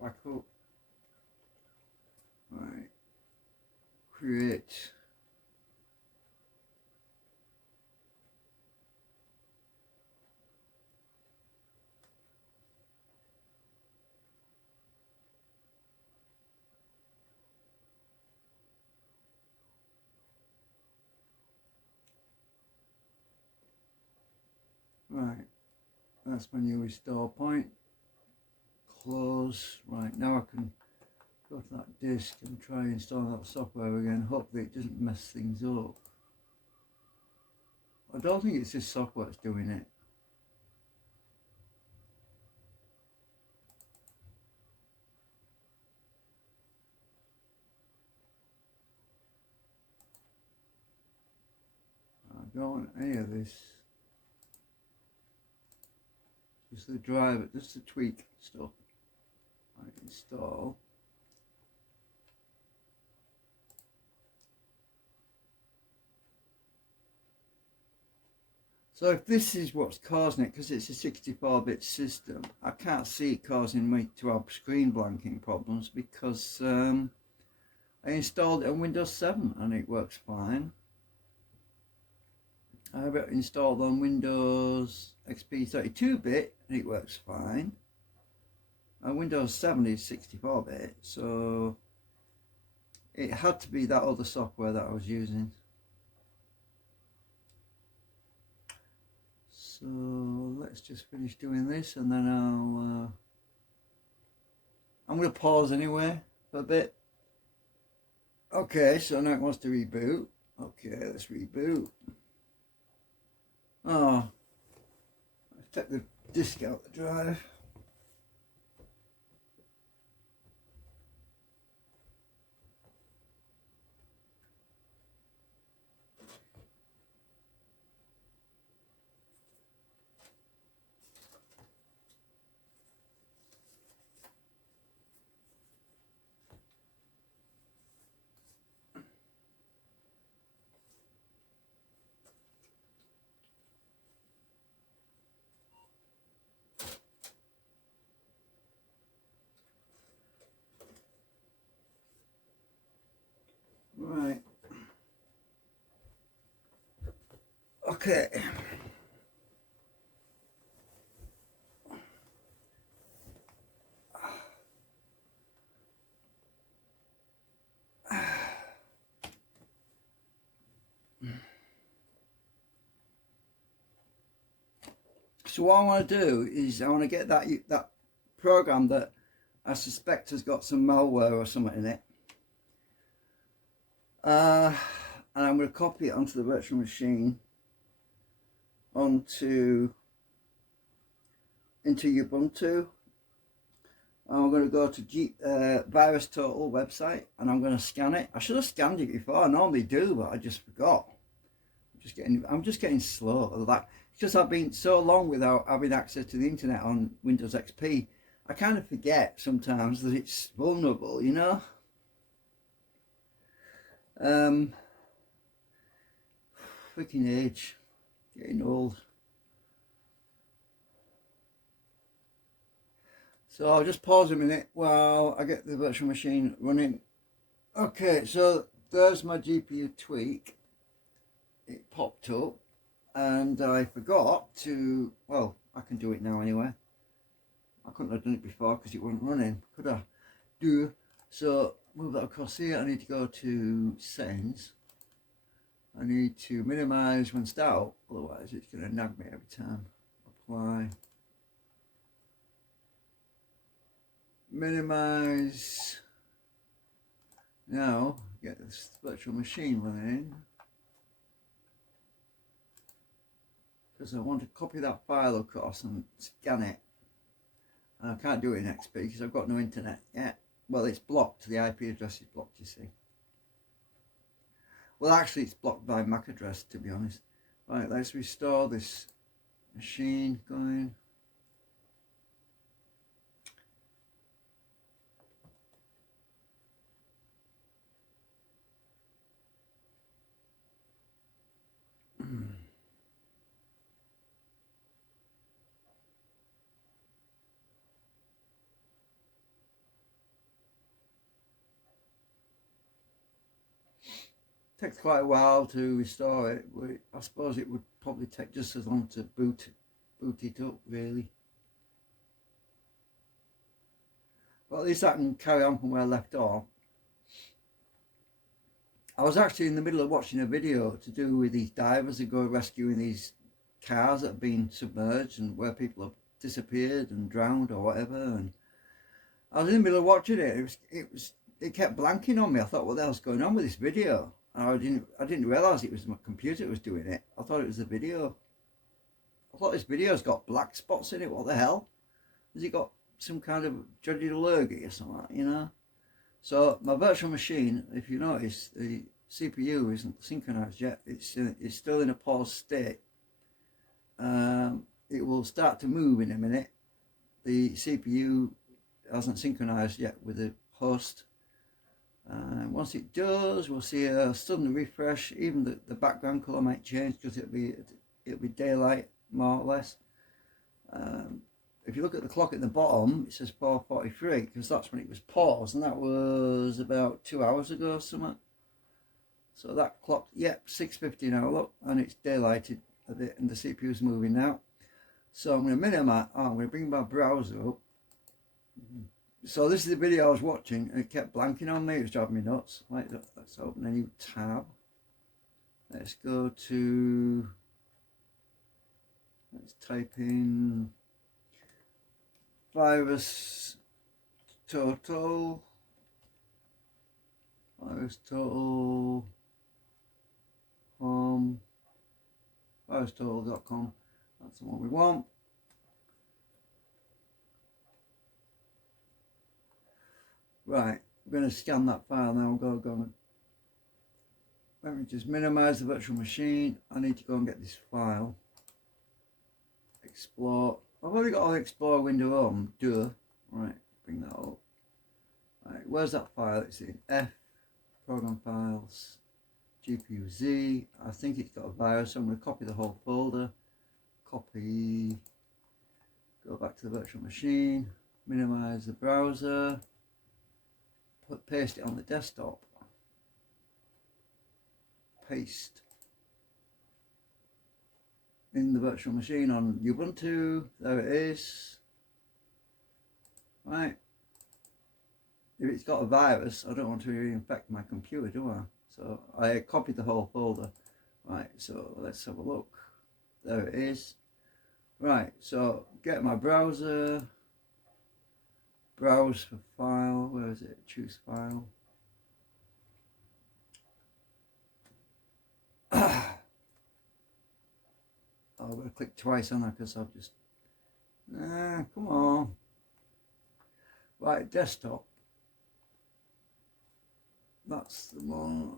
Back up. Right. Create. Right. That's my new restore point. Close. Right. Now I can go to that disk and try and install that software again. Hopefully it doesn't mess things up. I don't think it's this software that's doing it. I don't want any of this. Just the driver, just the tweak stuff. I install. So if this is what's causing it, because it's a 64-bit system, I can't see it causing me to have screen blanking problems because I installed it on Windows 7 and it works fine. I have it installed on Windows XP 32-bit and it works fine. And Windows 7 is 64-bit, so it had to be that other software that I was using. So let's just finish doing this and then I'm going to pause anyway for a bit. Okay, so now it wants to reboot. Okay, let's reboot. Oh, let's take the disk out the drive. Right. Okay. So what I want to do is I want to get that program that I suspect has got some malware or something in it. And I'm going to copy it onto the virtual machine into Ubuntu. I'm going to go to Virus Total website and I'm going to scan it. I should have scanned it before. I normally do, but I just forgot. I'm just getting slow. Like, because I've been so long without having access to the internet on Windows XP, I kind of forget sometimes that it's vulnerable, you know. Freaking age, getting old. So I'll just pause a minute while I get the virtual machine running. Okay, so there's my GPU tweak. It popped up and I forgot to, well, I can do it now anyway. I couldn't have done it before because it wasn't running, could I? So move that across here. I need to go to settings. I need to minimize when start, otherwise it's going to nag me every time. Apply. Minimize. Now get this virtual machine running because I want to copy that file across and scan it. And I can't do it in XP because I've got no internet yet. Well, it's blocked. The IP address is blocked, you see. Well, actually, it's blocked by MAC address, to be honest. Right, let's restore this machine going. takes quite a while to restore it. But I suppose it would probably take just as long to boot it up, really. But at least I can carry on from where I left off. I was actually in the middle of watching a video to do with these divers that go rescuing these cars that have been submerged and where people have disappeared and drowned or whatever. And I was in the middle of watching it. It kept blanking on me. I thought, what the hell's going on with this video? And I didn't realise it was my computer that was doing it. I thought it was the video. I thought this video's got black spots in it. What the hell? Has it got some kind of dreaded allergy or something, you know? So my virtual machine, if you notice, the CPU isn't synchronized yet. It's still in a paused state. It will start to move in a minute. The CPU hasn't synchronized yet with the host. Once it does, we'll see a sudden refresh. Even the background color might change because it'll be daylight more or less. If you look at the clock at the bottom, it says 4:43 because that's when it was paused, and that was about 2 hours ago or something. So that clock, yep, 6:50 now, look, and it's daylighted a bit, and the CPU is moving now. So I'm going to minimize. I'm going to bring my browser up. So this is the video I was watching, and it kept blanking on me. It was driving me nuts. Right, let's open a new tab. Let's go to. Let's type in virus total. Virus total. Virustotal.com. That's the one we want. Right, we're going to scan that file now. Let me just minimize the virtual machine. I need to go and get this file. Explore. I've already got an Explorer window on. Duh. Right, bring that up. Right, where's that file? It's in F, Program Files, GPU Z. I think it's got a virus, so I'm going to copy the whole folder. Copy. Go back to the virtual machine. Minimize the browser. Paste it on the desktop. Paste in the virtual machine on Ubuntu. There it is. Right. If it's got a virus, I don't want to infect my computer, do I? So I copied the whole folder. Right, so let's have a look. There it is. Right, so get my browser. Browse for file. Where is it? Choose file. Oh, I'm going to click twice on that because I've just. Come on. Right, desktop. That's the one.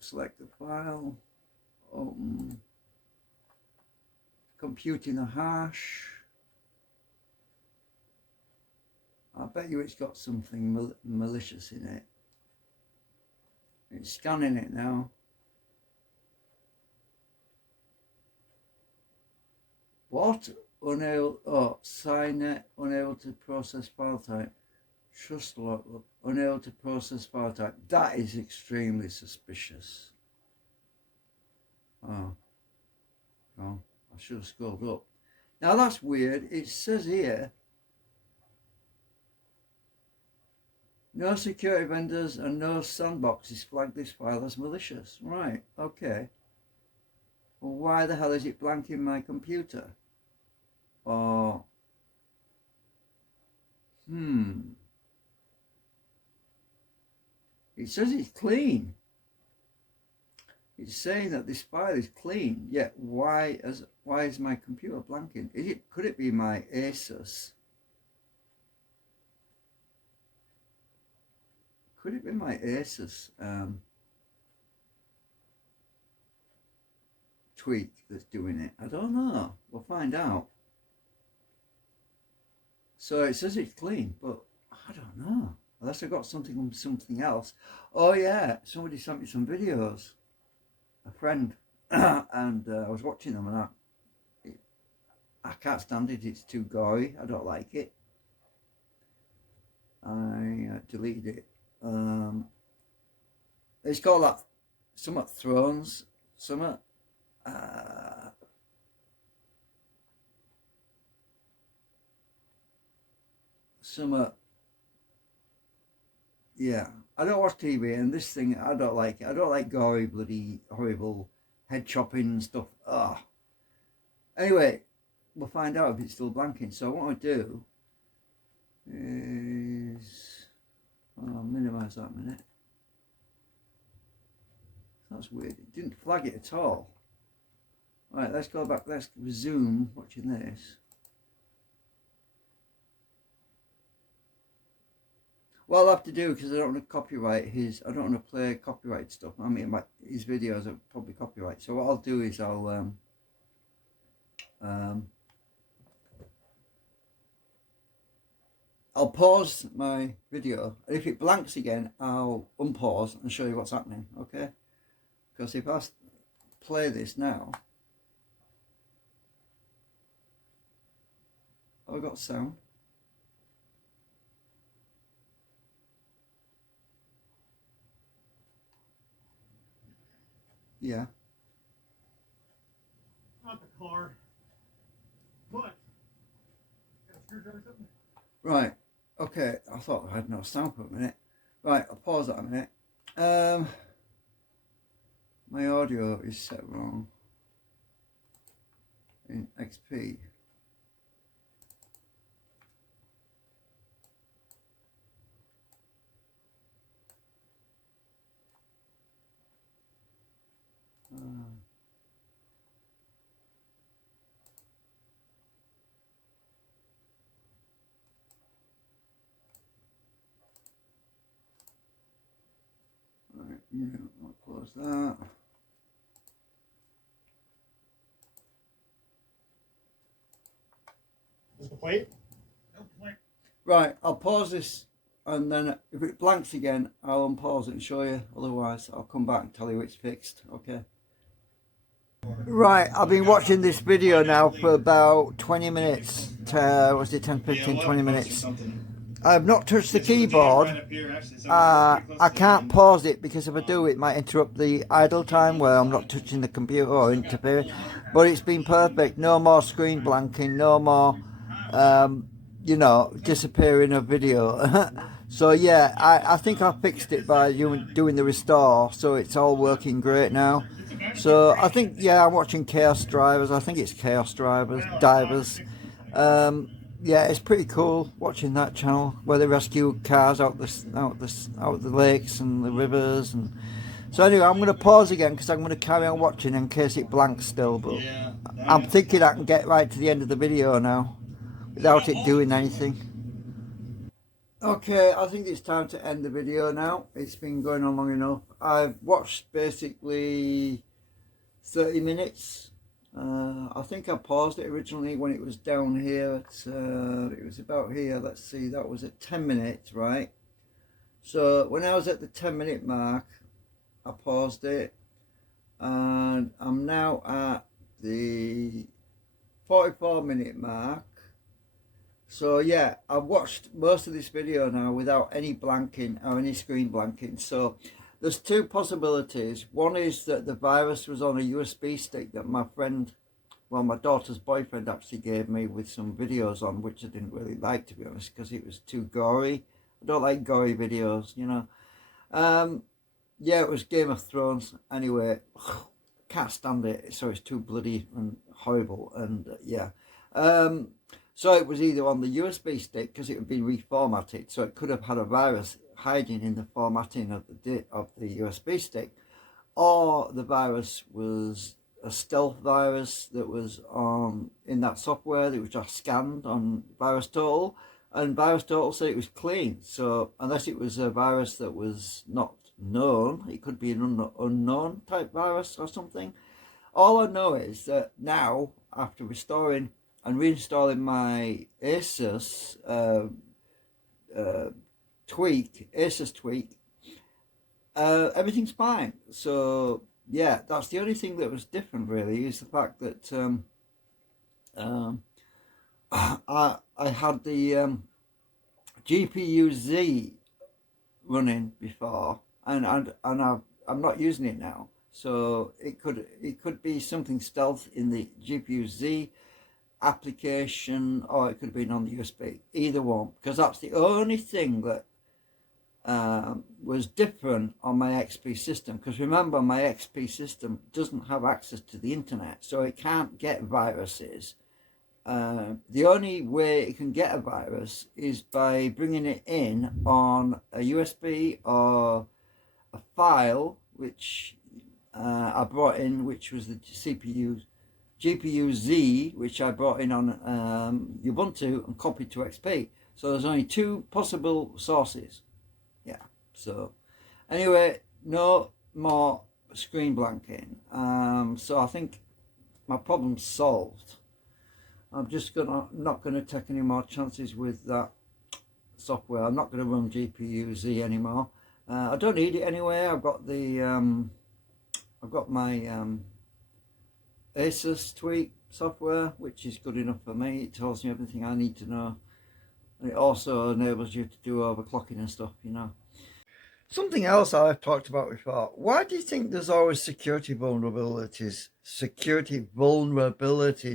Select the file. Open. Computing a hash. I bet you it's got something malicious in it. It's scanning it now. What? Unable, signet, unable to process file type. Trust lock, unable to process file type. That is extremely suspicious. Oh, I should have scrolled up. Now that's weird. It says here, no security vendors and no sandboxes flag this file as malicious. Right, okay. Well, why the hell is it blanking my computer? Or, it says it's clean. It's saying that this file is clean, yet why is my computer blanking? Could it be my Asus? Could it be my Asus tweak that's doing it? I don't know. We'll find out. So it says it's clean, but I don't know. Unless I got something from something else. Oh yeah, somebody sent me some videos. A friend, and I was watching them, and I can't stand it. It's too gory. I don't like it. I deleted it. It's got that some at Thrones, some at uh, some at, yeah. I don't watch TV, and this thing I don't like it. I don't like gory, bloody, horrible head chopping stuff. Ah. Anyway, we'll find out if it's still blanking. So what I do is, I'll minimize that a minute. That's weird. It didn't flag it at all. Right, let's go back. Let's resume watching this. What I'll have to do, because I don't want to copyright his, I don't want to play copyright stuff. I mean, his videos are probably copyright. So what I'll do is I'll pause my video, and if it blanks again, I'll unpause and show you what's happening. Okay? Because if I play this now, have I got sound? Yeah. Not the car. What? Got a screwdriver or something? Right. Okay. I thought I had no sound for a minute. Right. I'll pause that a minute. My audio is set wrong in XP. Right, yeah, I'll close that. Is the plate? No plate. Right, I'll pause this, and then if it blanks again, I'll unpause it and show you. Otherwise, I'll come back and tell you it's fixed. Okay. Right, I've been watching this video now for about 20 minutes. Was it 10, 15, 20 minutes? I've not touched the keyboard. I can't pause it because if I do, it might interrupt the idle time where I'm not touching the computer or interfering. But it's been perfect. No more screen blanking. No more, you know, disappearing of video. So yeah, I think I fixed it by doing the restore. So it's all working great now. So I think, yeah, I'm watching Chaos Drivers. I think it's Chaos Drivers, Divers. Yeah, it's pretty cool watching that channel where they rescue cars out the lakes and the rivers. And so anyway, I'm going to pause again because I'm going to carry on watching in case it blanks still. But I'm thinking I can get right to the end of the video now without it doing anything. Okay, I think it's time to end the video now. It's been going on long enough. I've watched basically 30 minutes. I think I paused it originally when it was down here at, it was about here, let's see, that was at 10 minutes, right? So when I was at the 10-minute mark, I paused it, and I'm now at the 44-minute mark. So yeah, I've watched most of this video now without any blanking or any screen blanking. So there's two possibilities. One is that the virus was on a USB stick that my friend, well, my daughter's boyfriend actually gave me with some videos on, which I didn't really like, to be honest, because it was too gory. I don't like gory videos, you know. Yeah, it was Game of Thrones. Anyway, can't stand it. So it's too bloody and horrible. And yeah. So it was either on the USB stick because it had been reformatted, so it could have had a virus hiding in the formatting of the USB stick, or the virus was a stealth virus that was in that software that was just scanned on VirusTotal, and VirusTotal said it was clean. So unless it was a virus that was not known, it could be an unknown type virus or something. All I know is that now, after restoring and reinstalling my Asus tweak, everything's fine. So yeah, that's the only thing that was different really, is the fact that I had the GPU Z running before, and I'm not using it now. So it could be something stealth in the GPU-Z application, or it could have been on the USB. Either one, because that's the only thing that was different on my XP system. Because remember, my XP system doesn't have access to the internet, so it can't get viruses. The only way it can get a virus is by bringing it in on a USB or a file, which I brought in, which was the GPU-Z, which I brought in on Ubuntu and copied to XP. So there's only two possible sources. Yeah. So anyway, no more screen blanking. So I think my problem's solved. I'm just not gonna take any more chances with that software. I'm not gonna run GPU-Z anymore. I don't need it anyway. I've got my Asus tweak software, which is good enough for me. It tells me everything I need to know, and it also enables you to do overclocking and stuff, you know. Something else I've talked about before. Why do you think there's always security vulnerabilities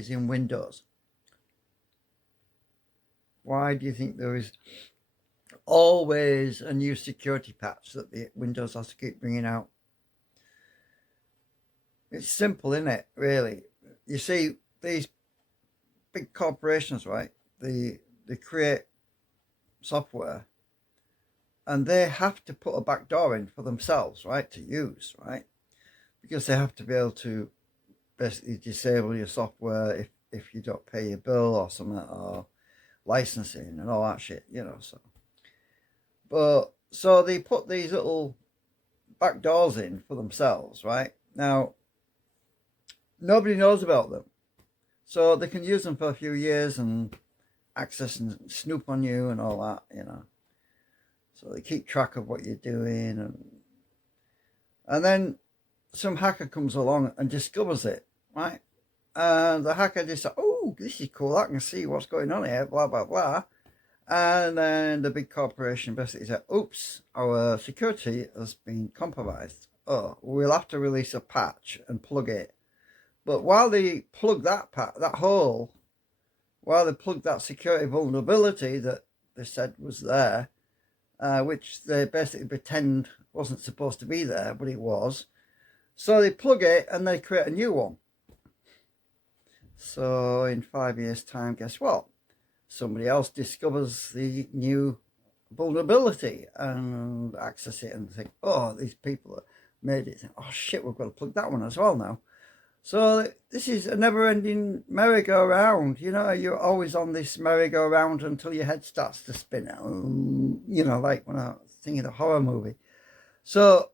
in Windows? Why do you think there is always a new security patch that the Windows has to keep bringing out? It's simple, isn't it, really? You see, these big corporations, right, they create software and they have to put a backdoor in for themselves, right, to use, right? Because they have to be able to basically disable your software if you don't pay your bill or something, or licensing and all that shit, you know. So they put these little backdoors in for themselves, right? Now, nobody knows about them, so they can use them for a few years and access and snoop on you and all that, you know. So they keep track of what you're doing, and then some hacker comes along and discovers it, right? And the hacker just said, "Oh, this is cool. I can see what's going on here." Blah blah blah. And then the big corporation basically said, "Oops, our security has been compromised. Oh, we'll have to release a patch and plug it." But while they plug that hole, while they plug that security vulnerability that they said was there, which they basically pretend wasn't supposed to be there, but it was. So they plug it and they create a new one. So in 5 years' time, guess what? Somebody else discovers the new vulnerability and access it and think, "Oh, these people that made it, oh shit, we've got to plug that one as well now." So this is a never-ending merry-go-round. You know, you're always on this merry-go-round until your head starts to spin. You know, like when I think of the horror movie. So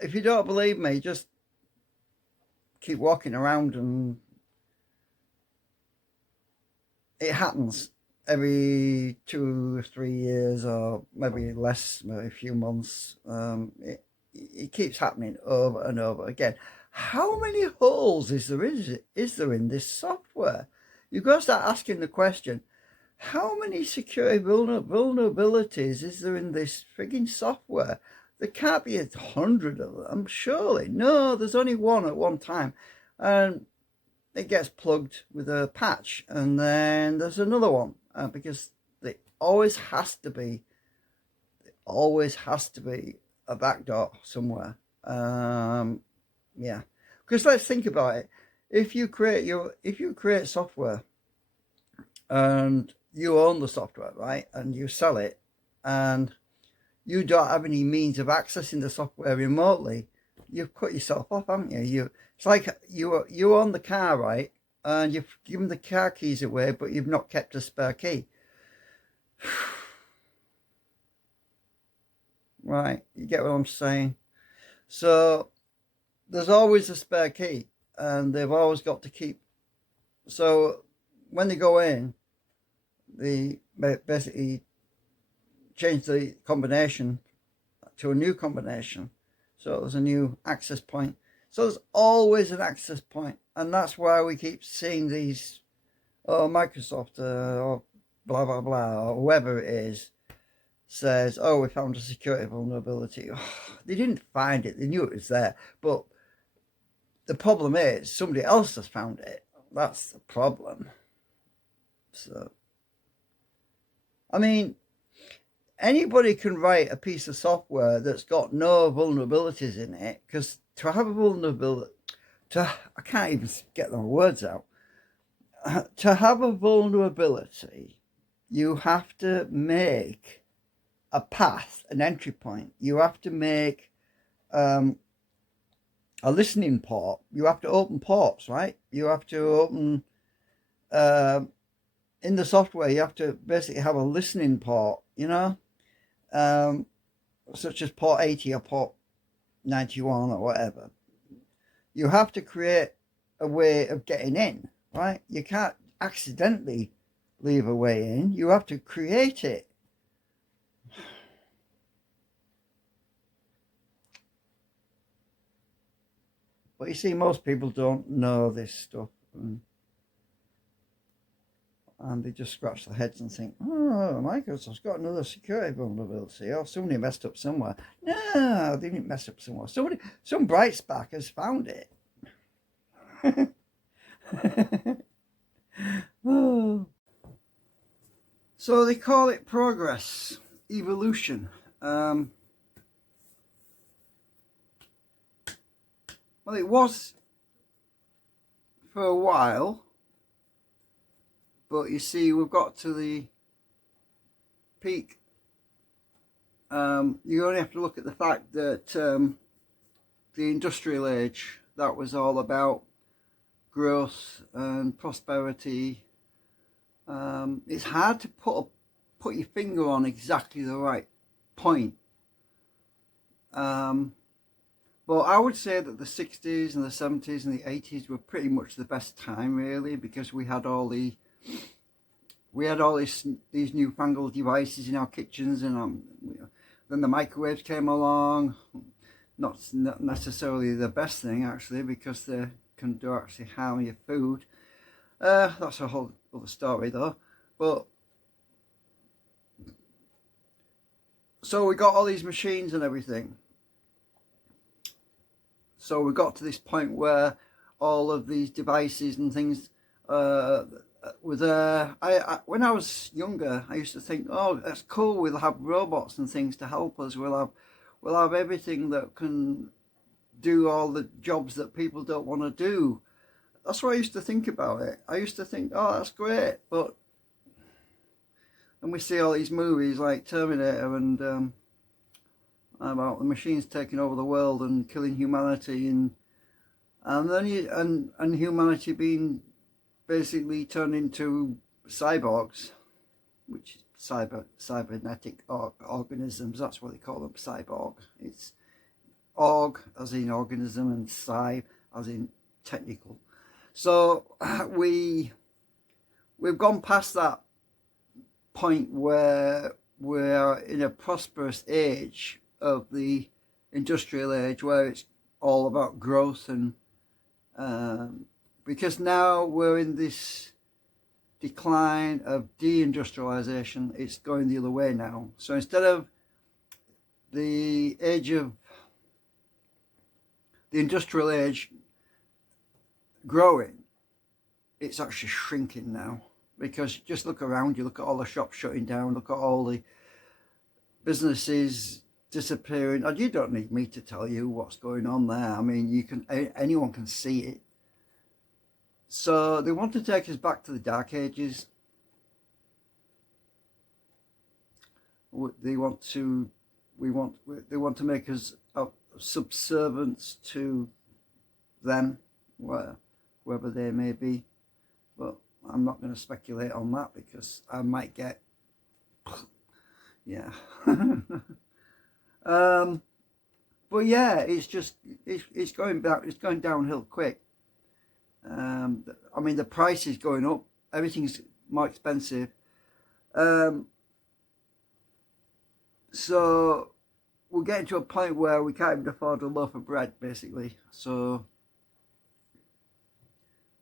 if you don't believe me, just keep walking around, and it happens every 2 or 3 years, or maybe less, maybe a few months. It keeps happening over and over again. How many holes is there in this software? You've got to start asking the question, how many security vulnerabilities is there in this frigging software? There can't be 100 of them, surely. No, there's only one at one time. And it gets plugged with a patch, and then there's another one, because there always has to be a backdoor somewhere. Yeah, because let's think about it. If you create software and you own the software, right, and you sell it, and you don't have any means of accessing the software remotely, you've cut yourself off, haven't you? It's like you own the car, right, and you've given the car keys away, but you've not kept a spare key. Right, you get what I'm saying? So there's always a spare key, and they've always got to keep. So when they go in, they basically change the combination to a new combination. So there's a new access point. So there's always an access point, and that's why we keep seeing these, Microsoft or blah blah blah, or whoever it is, says, oh, we found a security vulnerability. They didn't find it, they knew it was there, but the problem is somebody else has found it. That's the problem. So, I mean, anybody can write a piece of software that's got no vulnerabilities in it, because to have a vulnerability, I can't even get my words out. To have a vulnerability, you have to make a path, an entry point. You have to make a listening port. You have to open ports, right? You have to open, in the software, you have to basically have a listening port, such as port 80 or port 91 or whatever. You have to create a way of getting in, right? You can't accidentally leave a way in. You have to create it. But you see, most people don't know this stuff. And they just scratch their heads and think, oh, Microsoft's got another security vulnerability. Oh, somebody messed up somewhere. No, they didn't mess up somewhere. Some bright spark has found it. Oh. So they call it progress, evolution. Well, it was for a while. But you see, we've got to the peak. You only have to look at the fact that the industrial age, that was all about growth and prosperity. It's hard to put your finger on exactly the right point. But I would say that the 60s and the 70s and the 80s were pretty much the best time, really, because we had all these newfangled devices in our kitchens, and then the microwaves came along. Not necessarily the best thing, actually, because they can actually harm your food. That's a whole other story, though. But so we got all these machines and everything. So we got to this point where all of these devices and things were there. When I was younger, I used to think, oh, that's cool. We'll have robots and things to help us. We'll have everything that can do all the jobs that people don't want to do. That's what I used to think about it. I used to think, oh, that's great. But then we see all these movies like Terminator and about the machines taking over the world and killing humanity, and then and humanity being basically turned into cyborgs, which is cybernetic organisms. That's what they call them, cyborg. It's org as in organism and cy as in technical. So we've gone past that point where we're in a prosperous age of the industrial age, where it's all about growth, and because now we're in this decline of deindustrialization, it's going the other way now. So instead of the age of the industrial age growing, it's actually shrinking now. Because just look around you, look at all the shops shutting down, look at all the businesses disappearing. And you don't need me to tell you what's going on there. I mean, anyone can see it. So they want to take us back to the Dark Ages. They want to make us subservient to them, whoever they may be. But I'm not going to speculate on that, because I might get, yeah. But yeah, it's going back. It's going downhill quick. I mean, the price is going up. Everything's more expensive. So we're getting to a point where we can't even afford a loaf of bread, basically. So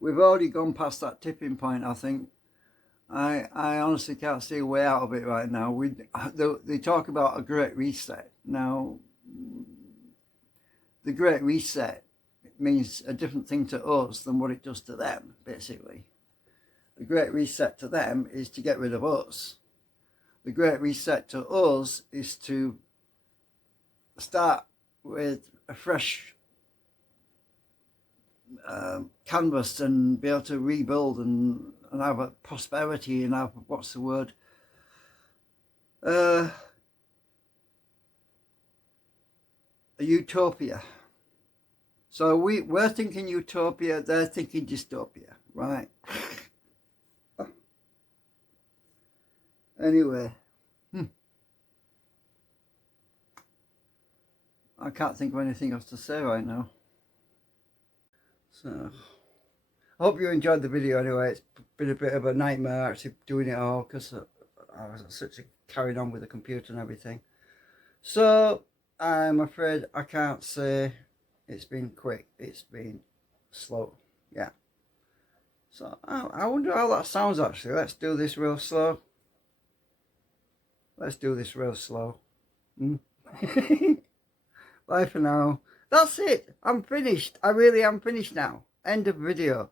we've already gone past that tipping point, I think. I honestly can't see a way out of it right now. They talk about a great reset. Now, the great reset means a different thing to us than what it does to them, basically. The great reset to them is to get rid of us. The great reset to us is to start with a fresh canvas and be able to rebuild and have a prosperity and have, what's the word? A utopia. So we're thinking utopia, they're thinking dystopia, right? Anyway, I can't think of anything else to say right now. So, I hope you enjoyed the video anyway. It's been a bit of a nightmare actually doing it all because I was such a carrying on with the computer and everything. So, I'm afraid I can't say it's been quick. It's been slow. Yeah. So, I wonder how that sounds actually. Let's do this real slow. Let's do this real slow. Bye for now. That's it. I'm finished. I really am finished now. End of video.